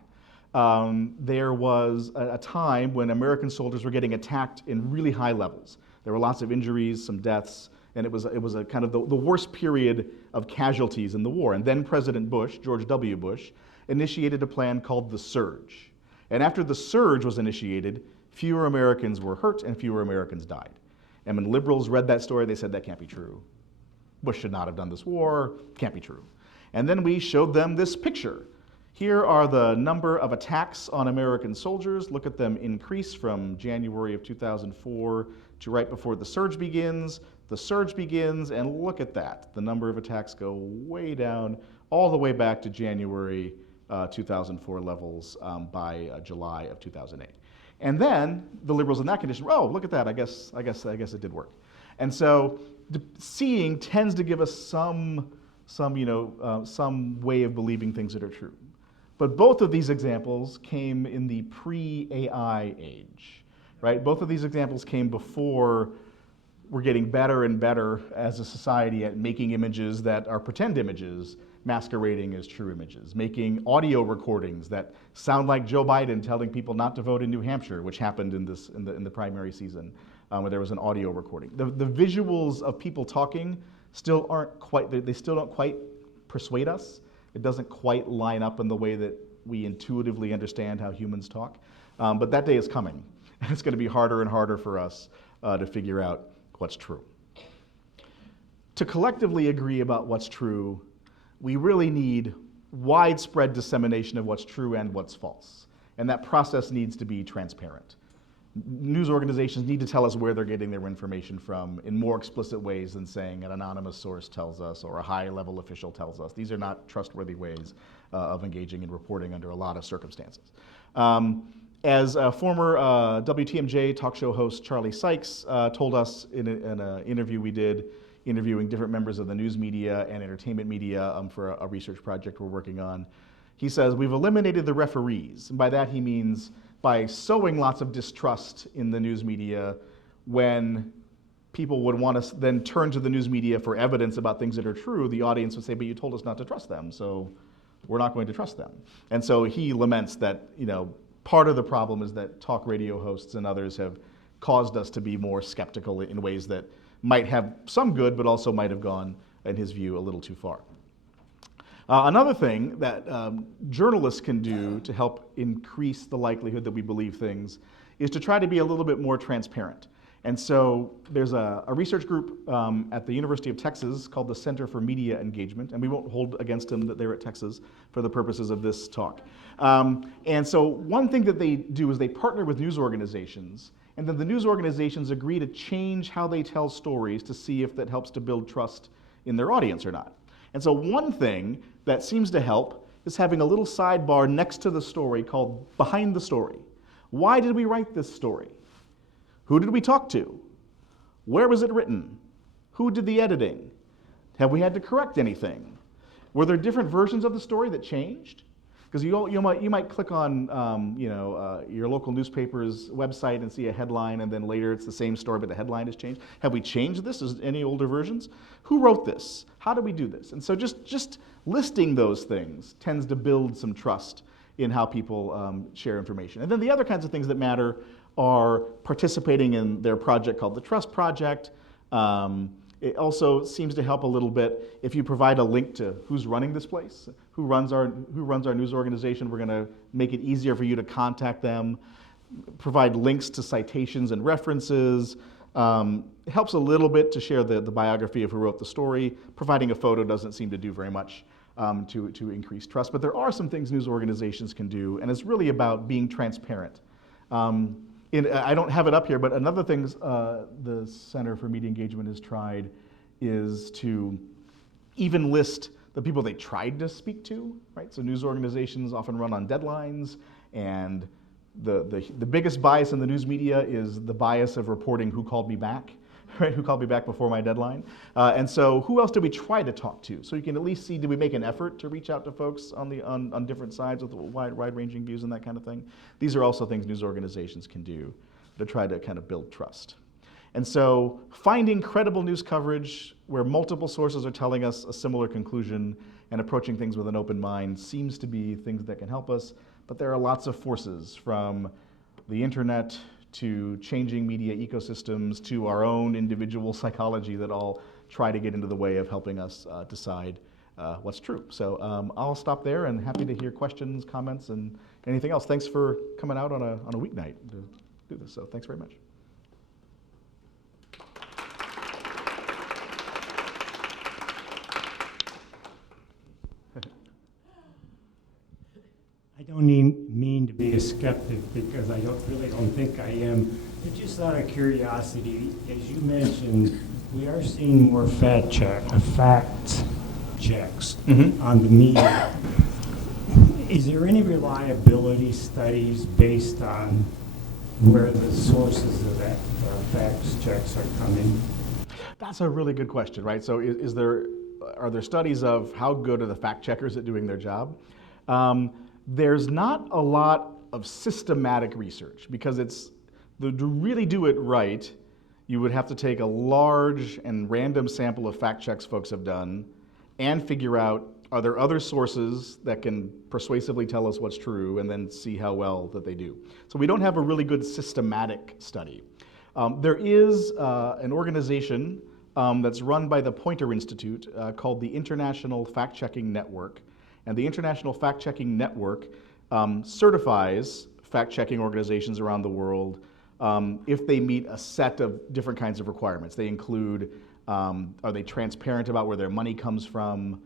there was a time when American soldiers were getting attacked in really high levels. There were lots of injuries, some deaths, and it was a kind of the worst period of casualties in the war. And then President Bush, George W. Bush, initiated a plan called the Surge. And after the Surge was initiated, fewer Americans were hurt and fewer Americans died. And when liberals read that story, they said that can't be true. Bush should not have done this war, can't be true. And then we showed them this picture. Here are the number of attacks on American soldiers. Look at them increase from January of 2004 to right before the surge begins. The surge begins, and look at that. The number of attacks go way down, all the way back to January 2004 levels by July of 2008. And then the liberals in that condition, oh, look at that, I guess it did work. And so seeing tends to give us some way of believing things that are true. But both of these examples came in the pre-AI age, right? Both of these examples came before we're getting better and better as a society at making images that are pretend images, masquerading as true images, making audio recordings that sound like Joe Biden telling people not to vote in New Hampshire, which happened in the primary season, where there was an audio recording. The visuals of people talking still aren't quite, they still don't quite persuade us. It doesn't quite line up in the way that we intuitively understand how humans talk. But that day is coming. And it's going to be harder and harder for us to figure out what's true. To collectively agree about what's true, we really need widespread dissemination of what's true and what's false. And that process needs to be transparent. News organizations need to tell us where they're getting their information from in more explicit ways than saying an anonymous source tells us or a high-level official tells us. These are not trustworthy ways of engaging in reporting under a lot of circumstances. As a former WTMJ talk show host Charlie Sykes told us in an interview we did, interviewing different members of the news media and entertainment media for a research project we're working on, he says, we've eliminated the referees. And by that he means by sowing lots of distrust in the news media when people would want to then turn to the news media for evidence about things that are true, the audience would say, but you told us not to trust them, so we're not going to trust them. And so he laments that, part of the problem is that talk radio hosts and others have caused us to be more skeptical in ways that might have some good, but also might have gone, in his view, a little too far. Another thing that journalists can do to help increase the likelihood that we believe things is to try to be a little bit more transparent. And so there's a research group at the University of Texas called the Center for Media Engagement, and we won't hold against them that they're at Texas for the purposes of this talk. And so one thing that they do is they partner with news organizations, and then the news organizations agree to change how they tell stories to see if that helps to build trust in their audience or not. And so one thing that seems to help is having a little sidebar next to the story called Behind the Story. Why did we write this story? Who did we talk to? Where was it written? Who did the editing? Have we had to correct anything? Were there different versions of the story that changed? Because you might click on your local newspaper's website and see a headline, and then later it's the same story, but the headline has changed. Have we changed this? Is any older versions? Who wrote this? How did we do this? And so just listing those things tends to build some trust in how people share information. And then the other kinds of things that matter are participating in their project called the Trust Project. It also seems to help a little bit if you provide a link to who's running this place, who runs our news organization. We're going to make it easier for you to contact them, provide links to citations and references. It helps a little bit to share the biography of who wrote the story. Providing a photo doesn't seem to do very much to increase trust, but there are some things news organizations can do, and it's really about being transparent. I don't have it up here, but another thing the Center for Media Engagement has tried is to even list the people they tried to speak to, right? So news organizations often run on deadlines, and the biggest bias in the news media is the bias of reporting who called me back, right? Who called me back before my deadline. And so who else did we try to talk to? So you can at least see, did we make an effort to reach out to folks on different sides with wide-ranging views and that kind of thing? These are also things news organizations can do to try to kind of build trust. And so finding credible news coverage where multiple sources are telling us a similar conclusion and approaching things with an open mind seems to be things that can help us, but there are lots of forces, from the internet to changing media ecosystems to our own individual psychology, that all try to get into the way of helping us decide what's true. So I'll stop there, and happy to hear questions, comments, and anything else. Thanks for coming out on a weeknight to do this, so thanks very much. I don't mean to be a skeptic, because I don't think I am. But just out of curiosity, as you mentioned, we are seeing more fact checks on the media. Is there any reliability studies based on where the sources of that fact checks are coming? That's a really good question, right? So are there studies of how good are the fact checkers at doing their job? there's not a lot of systematic research because to really do it right, you would have to take a large and random sample of fact checks folks have done and figure out, are there other sources that can persuasively tell us what's true, and then see how well that they do. So we don't have a really good systematic study. There is an organization that's run by the Poynter Institute called the International Fact-Checking Network. And the International Fact-Checking Network certifies fact-checking organizations around the world if they meet a set of different kinds of requirements. They include, are they transparent about where their money comes from?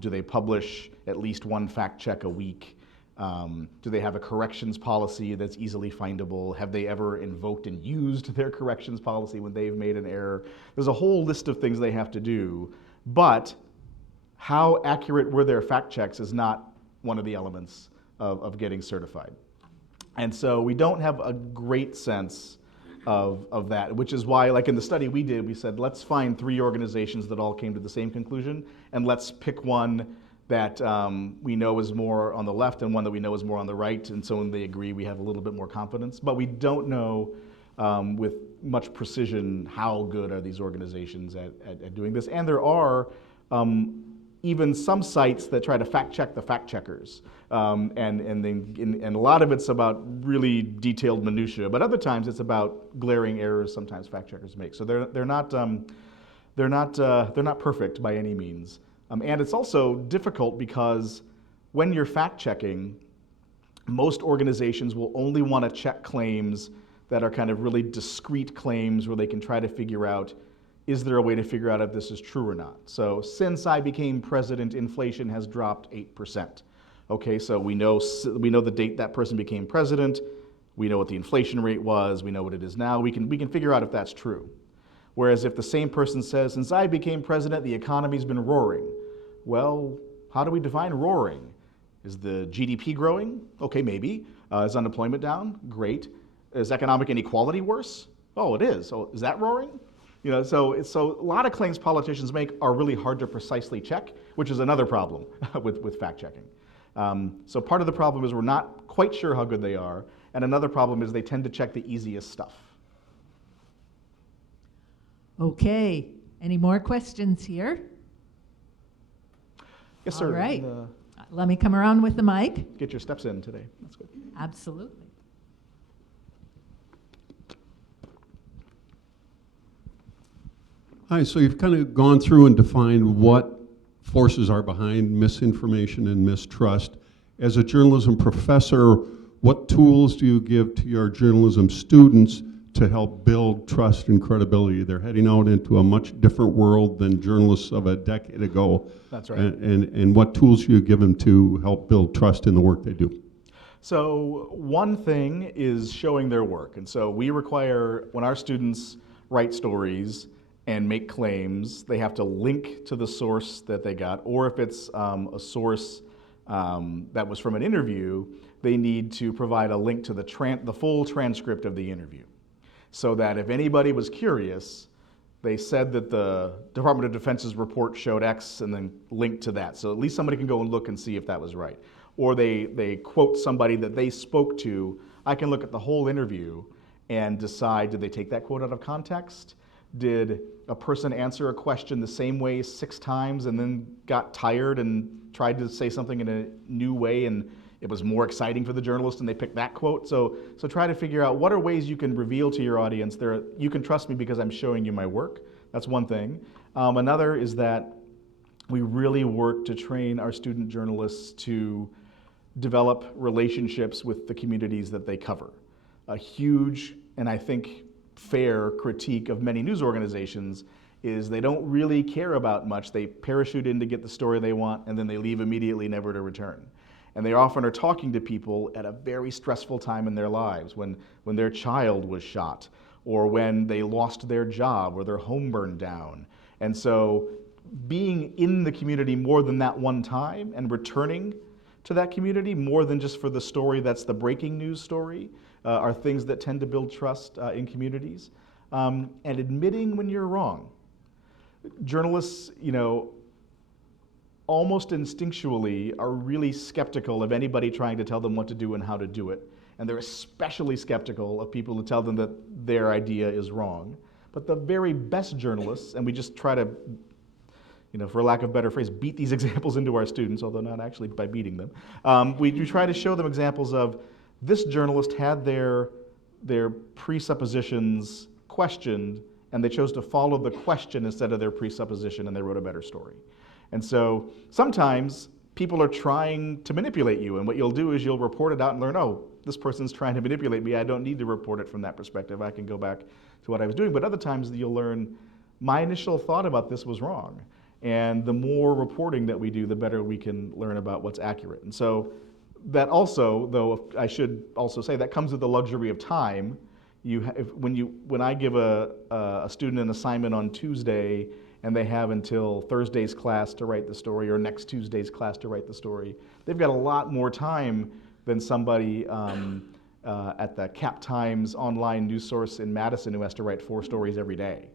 Do they publish at least one fact check a week? Do they have a corrections policy that's easily findable? Have they ever invoked and used their corrections policy when they've made an error? There's a whole list of things they have to do, but how accurate were their fact checks is not one of the elements of getting certified. And so we don't have a great sense of that, which is why, like in the study we did, we said, let's find 3 organizations that all came to the same conclusion, and let's pick one that we know is more on the left and one that we know is more on the right, and so when they agree, we have a little bit more confidence. But we don't know with much precision how good are these organizations at doing this. And there are even some sites that try to fact check the fact checkers. And a lot of it's about really detailed minutia, but other times it's about glaring errors sometimes fact checkers make. So they're not perfect by any means. And it's also difficult because when you're fact checking, most organizations will only want to check claims that are kind of really discrete claims where they can try to figure out, is there a way to figure out if this is true or not? So since I became president, inflation has dropped 8%. Okay, so we know the date that person became president, we know what the inflation rate was, we know what it is now, we can figure out if that's true. Whereas if the same person says, since I became president, the economy's been roaring. Well, how do we define roaring? Is the GDP growing? Okay, maybe. Is unemployment down? Great. Is economic inequality worse? Oh, it is. So is that roaring? You know, so a lot of claims politicians make are really hard to precisely check, which is another problem with fact checking. So part of the problem is we're not quite sure how good they are, and another problem is they tend to check the easiest stuff. Okay, any more questions here? Yes, sir. All right, let me come around with the mic. Get your steps in today. That's good. Absolutely. Hi, so you've kind of gone through and defined what forces are behind misinformation and mistrust. As a journalism professor, what tools do you give to your journalism students to help build trust and credibility? They're heading out into a much different world than journalists of a decade ago. That's right. And what tools do you give them to help build trust in the work they do? So one thing is showing their work. And so we require, when our students write stories and make claims, they have to link to the source that they got, or if it's a source that was from an interview, they need to provide a link to the full transcript of the interview. So that if anybody was curious, they said that the Department of Defense's report showed X and then linked to that. So at least somebody can go and look and see if that was right. Or they quote somebody that they spoke to. I can look at the whole interview and decide, did they take that quote out of context? Did a person answer a question the same way 6 times and then got tired and tried to say something in a new way and it was more exciting for the journalist and they picked that quote? So try to figure out what are ways you can reveal to your audience, you can trust me because I'm showing you my work. That's one thing. Another is that we really work to train our student journalists to develop relationships with the communities that they cover. A huge, and I think fair critique of many news organizations is they don't really care about much. They parachute in to get the story they want and then they leave immediately, never to return. And they often are talking to people at a very stressful time in their lives, when their child was shot, or when they lost their job, or their home burned down. And so being in the community more than that one time and returning to that community more than just for the story that's the breaking news story are things that tend to build trust in communities. And admitting when you're wrong. Journalists, almost instinctually are really skeptical of anybody trying to tell them what to do and how to do it. And they're especially skeptical of people who tell them that their idea is wrong. But the very best journalists, and we just try to, for lack of a better phrase, beat these examples into our students, although not actually by beating them. We try to show them examples of this journalist had their presuppositions questioned, and they chose to follow the question instead of their presupposition, and they wrote a better story. And so sometimes people are trying to manipulate you, and what you'll do is you'll report it out and learn, oh, this person's trying to manipulate me. I don't need to report it from that perspective. I can go back to what I was doing. But other times you'll learn, my initial thought about this was wrong. And the more reporting that we do, the better we can learn about what's accurate. And so that also, though, I should also say, that comes with the luxury of time. When I give a student an assignment on Tuesday, and they have until Thursday's class to write the story, or next Tuesday's class to write the story, they've got a lot more time than somebody at the Cap Times online news source in Madison who has to write 4 stories every day.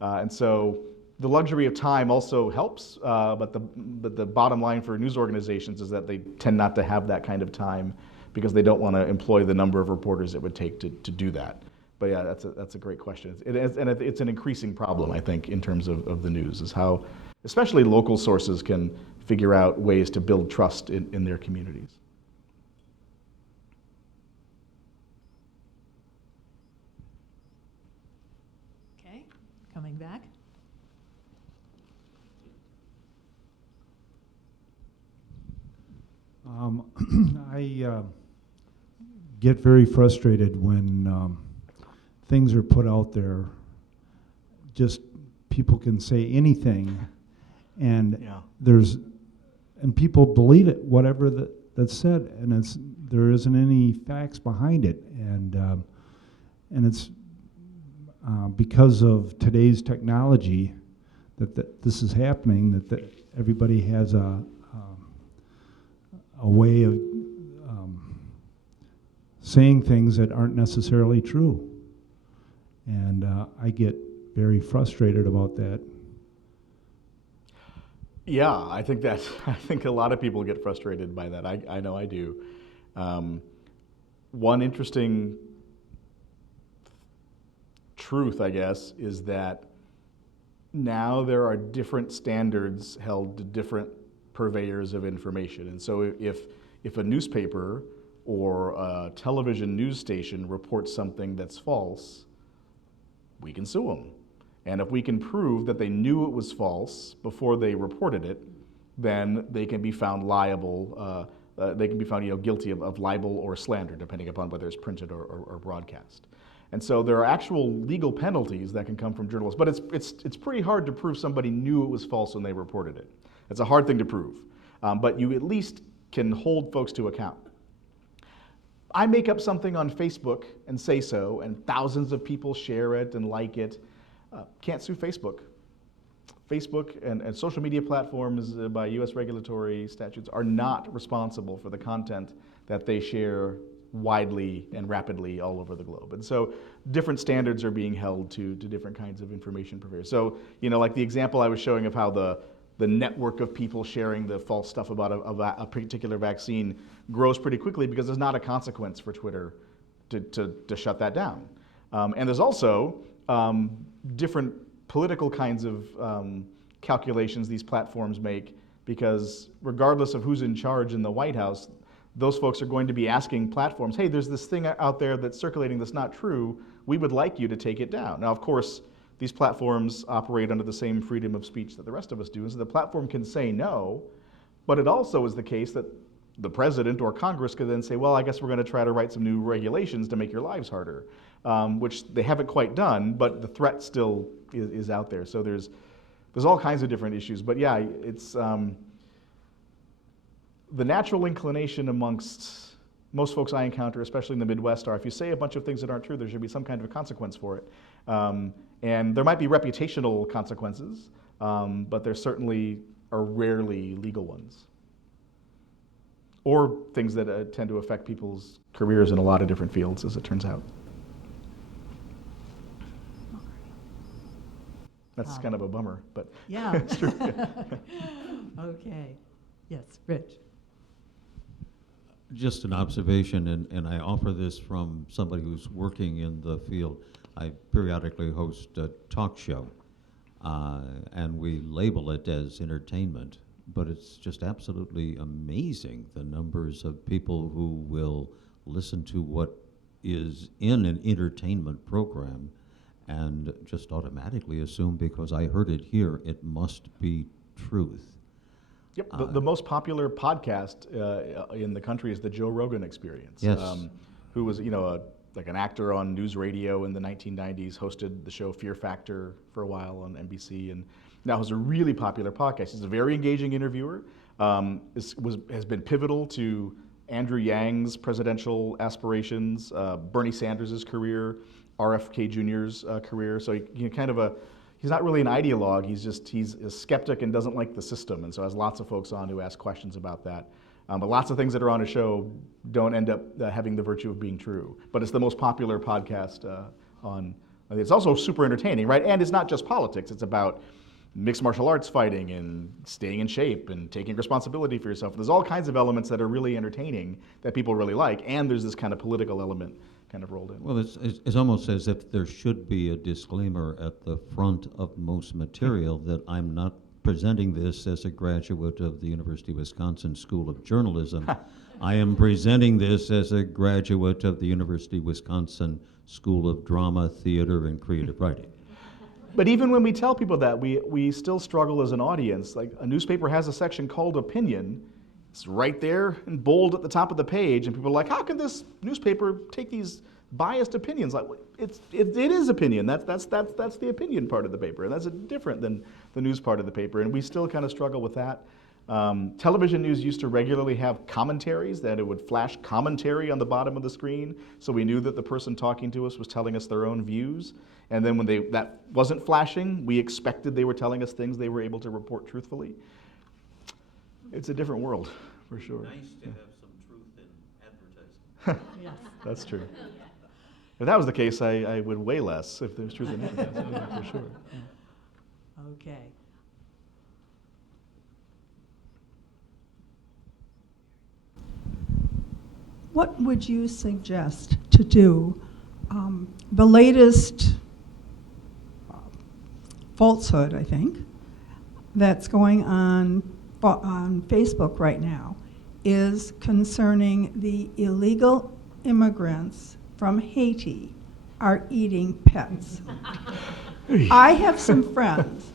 And so the luxury of time also helps, but the bottom line for news organizations is that they tend not to have that kind of time because they don't want to employ the number of reporters it would take to do that. But yeah, that's a great question. It's an increasing problem, I think, in terms of the news, is how especially local sources can figure out ways to build trust in their communities. Okay, coming back. I get very frustrated when things are put out there. Just people can say anything, and and people believe it, whatever that's said, and there isn't any facts behind it, and it's because of today's technology that this is happening. That everybody has a way of saying things that aren't necessarily true. And I get very frustrated about that. Yeah, I think a lot of people get frustrated by that. I know I do. One interesting truth, I guess, is that now there are different standards held to different purveyors of information. And so if a newspaper or a television news station reports something that's false, we can sue them. And if we can prove that they knew it was false before they reported it, then they can be found liable. They can be found guilty of libel or slander, depending upon whether it's printed or broadcast. And so there are actual legal penalties that can come from journalists. But it's pretty hard to prove somebody knew it was false when they reported it. It's a hard thing to prove. But you at least can hold folks to account. I make up something on Facebook and say so, and thousands of people share it and like it. Can't sue Facebook. Facebook and social media platforms by US regulatory statutes are not responsible for the content that they share widely and rapidly all over the globe. And so different standards are being held to different kinds of information purveyors. So, like the example I was showing of how the network of people sharing the false stuff about a particular vaccine grows pretty quickly because there's not a consequence for Twitter to shut that down. And there's also different political kinds of calculations these platforms make, because regardless of who's in charge in the White House, those folks are going to be asking platforms, hey, there's this thing out there that's circulating that's not true. We would like you to take it down. Now, of course, these platforms operate under the same freedom of speech that the rest of us do, and so the platform can say no, but it also is the case that the president or Congress could then say, well, I guess we're going to try to write some new regulations to make your lives harder, which they haven't quite done, but the threat still is out there. So there's all kinds of different issues, but yeah, it's the natural inclination amongst most folks I encounter, especially in the Midwest, are if you say a bunch of things that aren't true, there should be some kind of a consequence for it. And there might be reputational consequences, but there certainly are rarely legal ones. Or things that tend to affect people's careers in a lot of different fields, as it turns out. That's kind of a bummer, but Yeah. it's true. Okay. Yes, Rich. Just an observation, and I offer this from somebody who's working in the field. I periodically host a talk show, and we label it as entertainment, but it's just absolutely amazing the numbers of people who will listen to what is in an entertainment program and just automatically assume because I heard it here, it must be truth. Yep, the most popular podcast in the country is the Joe Rogan Experience. Yes. Who was, like an actor on news radio in the 1990s, hosted the show Fear Factor for a while on NBC, and now has a really popular podcast. He's a very engaging interviewer. Has been pivotal to Andrew Yang's presidential aspirations, Bernie Sanders' career, RFK Jr.'s career. So he's not really an ideologue. He's a skeptic and doesn't like the system, and so has lots of folks on who ask questions about that. But lots of things that are on his show don't end up having the virtue of being true. But it's the most popular podcast on. It's also super entertaining, right? And it's not just politics. It's about mixed martial arts fighting and staying in shape and taking responsibility for yourself. There's all kinds of elements that are really entertaining that people really like, and there's this kind of political element kind of rolled in. Well, it's almost as if there should be a disclaimer at the front of most material that I'm not presenting this as a graduate of the University of Wisconsin School of Journalism. I am presenting this as a graduate of the University of Wisconsin School of Drama, Theater, and Creative Writing. But even when we tell people that, we still struggle as an audience. Like, a newspaper has a section called opinion. It's right there in bold at the top of the page, and people are like, how can this newspaper take these biased opinions? Like, it is opinion. That's the opinion part of the paper, and that's different than the news part of the paper, and we still kind of struggle with that. Television news used to regularly have commentaries, that it would flash commentary on the bottom of the screen, so we knew that the person talking to us was telling us their own views. And then when that wasn't flashing, we expected they were telling us things they were able to report truthfully. It's a different world, for sure. Nice to have some truth in advertising. Yes. That's true. If that was the case, I would weigh less if there was truth in advertising, yeah, for sure. Yeah. Okay. What would you suggest to do? The latest falsehood, I think, that's going on Facebook right now is concerning the illegal immigrants from Haiti are eating pets. I have some friends.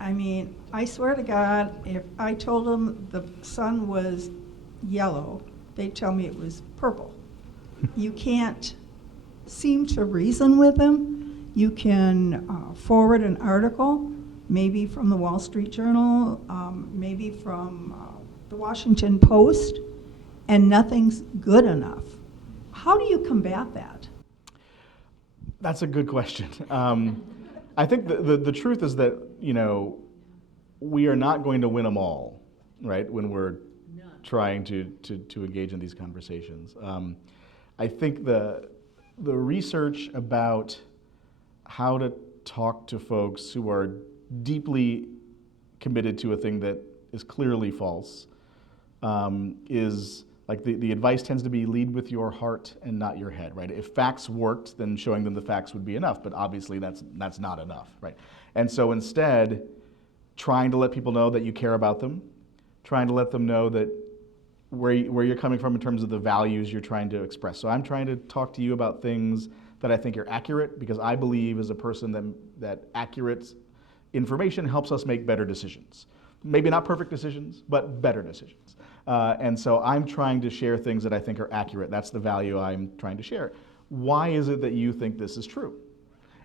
I mean, I swear to God, if I told them the sun was yellow, they'd tell me it was purple. You can't seem to reason with them. You can forward an article, maybe from the Wall Street Journal, maybe from the Washington Post, and nothing's good enough. How do you combat that? That's a good question. I think the truth is that, we are not going to win them all, right, when we're trying to engage in these conversations. I think the research about how to talk to folks who are deeply committed to a thing that is clearly false is like the advice tends to be lead with your heart and not your head, right? If facts worked, then showing them the facts would be enough, but obviously that's not enough, right? And so instead, trying to let people know that you care about them, trying to let them know that where you're coming from in terms of the values you're trying to express. So I'm trying to talk to you about things that I think are accurate, because I believe as a person that accurate information helps us make better decisions. Maybe not perfect decisions, but better decisions. And so I'm trying to share things that I think are accurate. That's the value I'm trying to share. Why is it that you think this is true?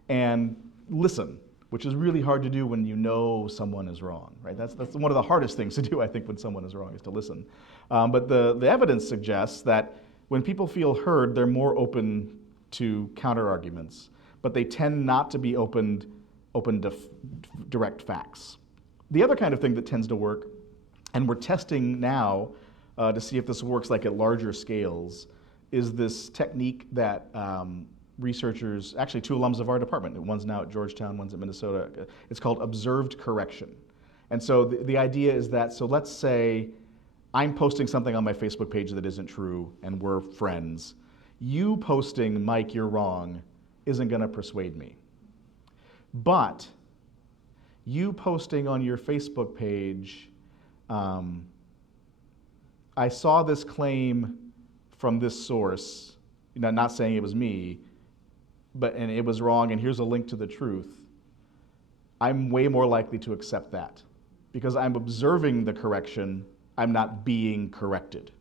And listen, which is really hard to do when you know someone is wrong, right? That's one of the hardest things to do, I think, when someone is wrong, is to listen. But the evidence suggests that when people feel heard, they're more open to counter-arguments, but they tend not to be open to direct facts. The other kind of thing that tends to work, and we're testing now to see if this works like at larger scales, is this technique that researchers, actually two alums of our department, one's now at Georgetown, one's at Minnesota, it's called observed correction. And so the idea is that, so let's say I'm posting something on my Facebook page that isn't true and we're friends. You posting, Mike, you're wrong, isn't going to persuade me. But you posting on your Facebook page, I saw this claim from this source, not saying it was me, and it was wrong, and here's a link to the truth. I'm way more likely to accept that because I'm observing the correction, I'm not being corrected,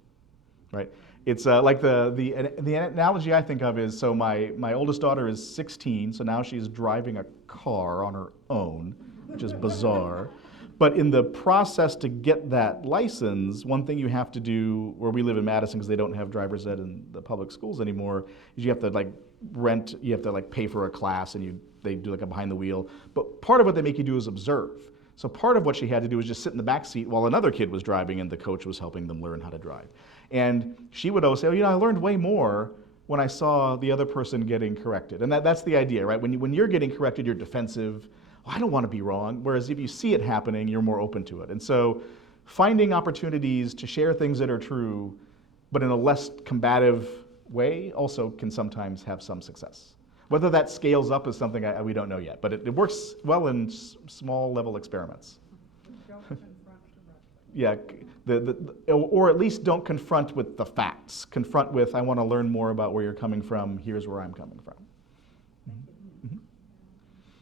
right? It's like the analogy I think of is, so my oldest daughter is 16, so now she's driving a car on her own, which is bizarre. But in the process to get that license, one thing you have to do, where we live in Madison because they don't have driver's ed in the public schools anymore, is you have to pay for a class and they do like a behind the wheel. But part of what they make you do is observe. So part of what she had to do was just sit in the back seat while another kid was driving and the coach was helping them learn how to drive. And she would always say, I learned way more when I saw the other person getting corrected. And that's the idea, right? When you're getting corrected, you're defensive. I don't want to be wrong. Whereas if you see it happening, you're more open to it. And so finding opportunities to share things that are true, but in a less combative way, also can sometimes have some success. Whether that scales up is something we don't know yet, but it works well in small level experiments. Don't confront directly. Yeah, or at least don't confront with the facts. Confront with, I want to learn more about where you're coming from, here's where I'm coming from. Mm-hmm.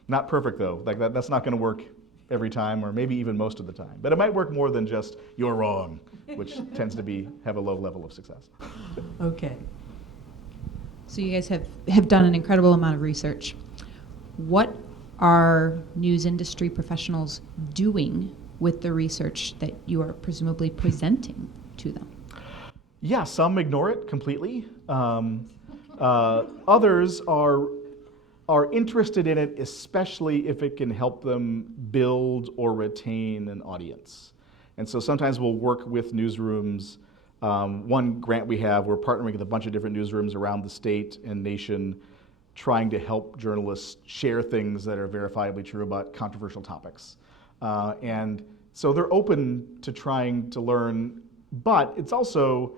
Not perfect though, like that's not going to work every time or maybe even most of the time. But it might work more than just, you're wrong, which tends to have a low level of success. Okay. So you guys have done an incredible amount of research. What are news industry professionals doing with the research that you are presumably presenting to them? Yeah, some ignore it completely. Others are interested in it, especially if it can help them build or retain an audience. And so sometimes we'll work with newsrooms. One grant we have, we're partnering with a bunch of different newsrooms around the state and nation, trying to help journalists share things that are verifiably true about controversial topics. And so they're open to trying to learn, but it's also,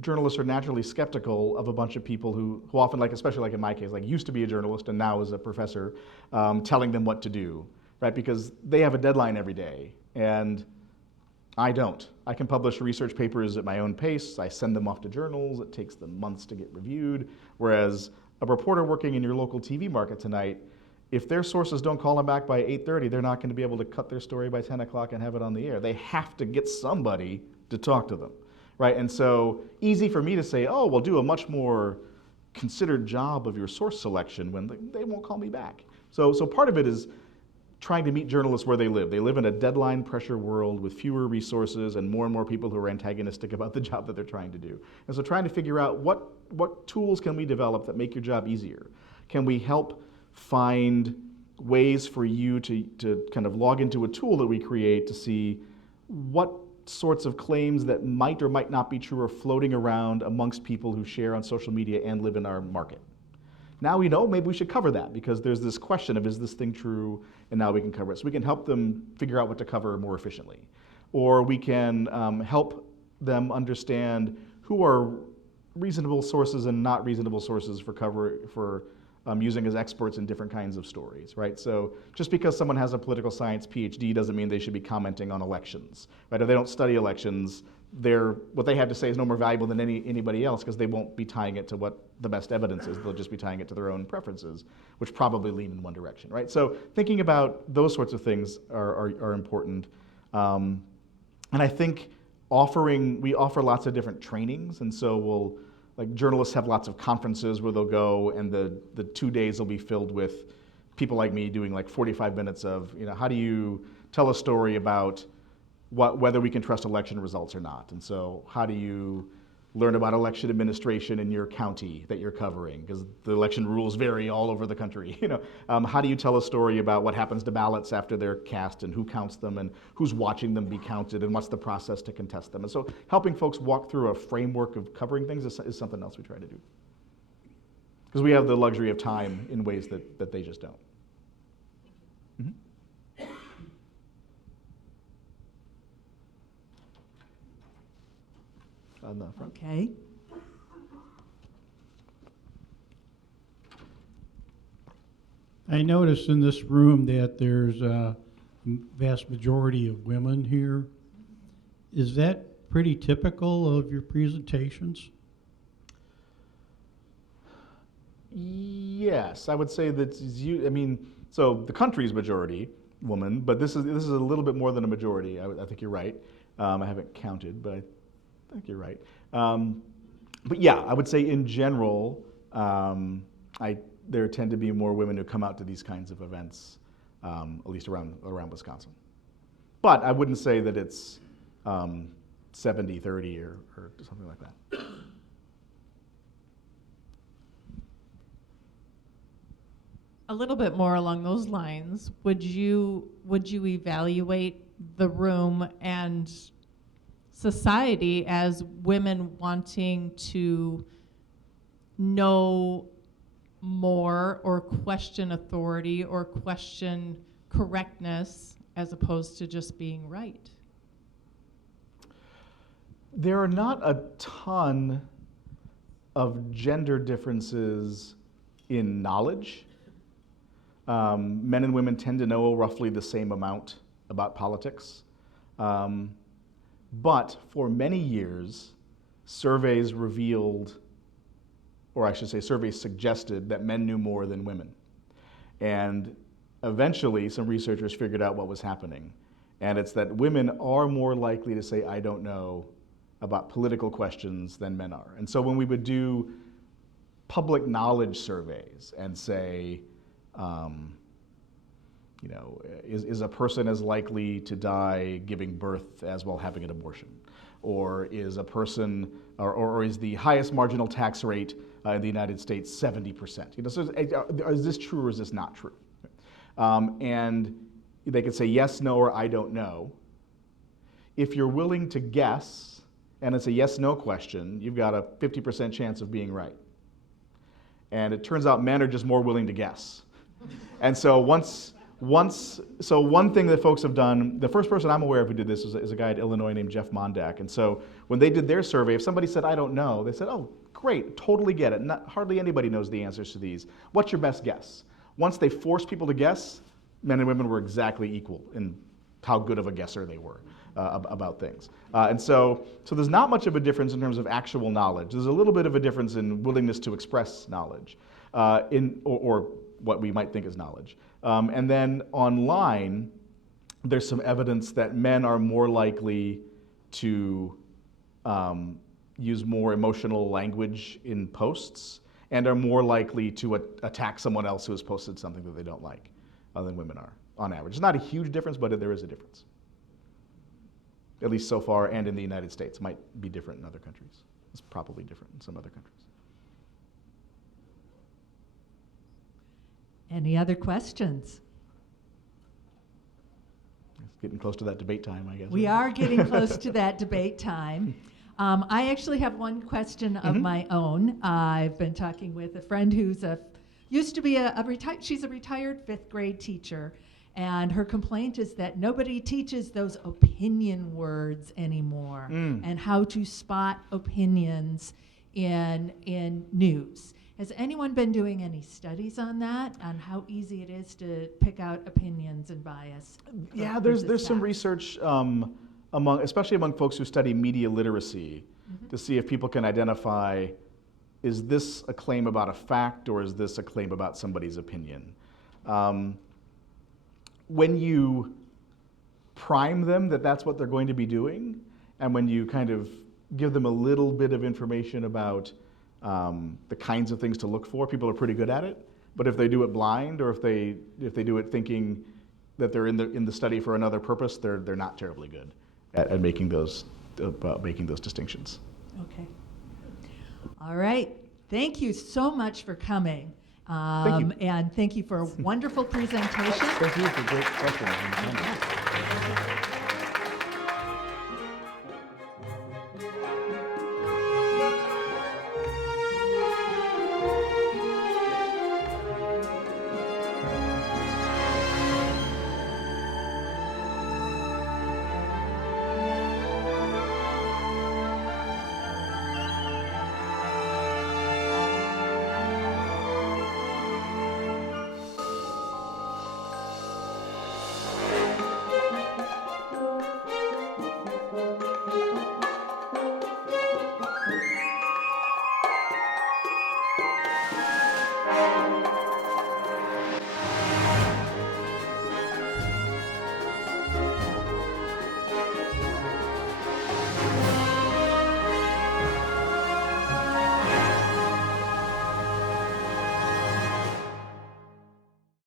journalists are naturally skeptical of a bunch of people who often, especially like in my case, used to be a journalist and now is a professor, telling them what to do, right? Because they have a deadline every day, and I don't. I can publish research papers at my own pace. I send them off to journals. It takes them months to get reviewed. Whereas a reporter working in your local TV market tonight, if their sources don't call them back by 8:30, they're not going to be able to cut their story by 10 o'clock and have it on the air. They have to get somebody to talk to them, right? And so easy for me to say, we'll do a much more considered job of your source selection when they won't call me back. So part of it is trying to meet journalists where they live. They live in a deadline pressure world with fewer resources and more people who are antagonistic about the job that they're trying to do. And so trying to figure out what tools can we develop that make your job easier? Can we help find ways for you to kind of log into a tool that we create to see what sorts of claims that might or might not be true are floating around amongst people who share on social media and live in our market? Now we know maybe we should cover that because there's this question of, is this thing true? And now we can cover it. So we can help them figure out what to cover more efficiently. Or we can help them understand who are reasonable sources and not reasonable sources for using as experts in different kinds of stories, right? So just because someone has a political science Ph.D. doesn't mean they should be commenting on elections, right? If they don't study elections, what they have to say is no more valuable than anybody else because they won't be tying it to what the best evidence is. They'll just be tying it to their own preferences, which probably lean in one direction, right? So thinking about those sorts of things are important. And I think we offer lots of different trainings, and so journalists have lots of conferences where they'll go, and the 2 days will be filled with people like me doing 45 minutes of, how do you tell a story about whether we can trust election results or not. And so how do you learn about election administration in your county that you're covering? Because the election rules vary all over the country. How do you tell a story about what happens to ballots after they're cast and who counts them and who's watching them be counted and what's the process to contest them? And so helping folks walk through a framework of covering things is something else we try to do. Because we have the luxury of time in ways that they just don't. Mm-hmm. on the front. Okay. I noticed in this room that there's a vast majority of women here. Is that pretty typical of your presentations? Yes, I would say that so the country's majority woman, but this is a little bit more than a majority. I think you're right. I haven't counted, but I think you're right. But yeah, I would say in general, there tend to be more women who come out to these kinds of events, at least around Wisconsin. But I wouldn't say that it's 70-30 or something like that. A little bit more along those lines, would you evaluate the room and society as women wanting to know more or question authority or question correctness as opposed to just being right? There are not a ton of gender differences in knowledge. Men and women tend to know roughly the same amount about politics. But for many years, surveys revealed, or I should say surveys suggested, that men knew more than women. And eventually, some researchers figured out what was happening. And it's that women are more likely to say, I don't know, about political questions than men are. And so when we would do public knowledge surveys and say, is a person as likely to die giving birth as while having an abortion? Or is a person, or is the highest marginal tax rate in the United States 70%? So is this true or is this not true? And they could say yes, no, or I don't know. If you're willing to guess, and it's a yes-no question, you've got a 50% chance of being right. And it turns out men are just more willing to guess. And so one thing that folks have done, the first person I'm aware of who did this is a guy at Illinois named Jeff Mondak. And so when they did their survey, if somebody said, I don't know, they said, oh, great, totally get it. Hardly anybody knows the answers to these. What's your best guess? Once they forced people to guess, men and women were exactly equal in how good of a guesser they were about things. And so there's not much of a difference in terms of actual knowledge. There's a little bit of a difference in willingness to express knowledge, or what we might think is knowledge. And then online, there's some evidence that men are more likely to use more emotional language in posts and are more likely to attack someone else who has posted something that they don't like than women are, on average. It's not a huge difference, but there is a difference. At least so far, and in the United States. It might be different in other countries. It's probably different in some other countries. Any other questions? It's getting close to that debate time, I guess. We right? are getting close to that debate time. I actually have one question of my own. I've been talking with a friend who's used to be she's a retired 5th grade teacher, and her complaint is that nobody teaches those opinion words anymore and how to spot opinions in news. Has anyone been doing any studies on that, on how easy it is to pick out opinions and bias? Yeah, there's some research especially among folks who study media literacy to see if people can identify, is this a claim about a fact or is this a claim about somebody's opinion? When you prime them that that's what they're going to be doing, and when you kind of give them a little bit of information about the kinds of things to look for, people are pretty good at it. But if they do it blind, or if they do it thinking that they're in the study for another purpose, they're not terribly good at making those distinctions. Okay. All right. Thank you so much for coming. Thank you. And thank you for a wonderful presentation. Thank you for great questions.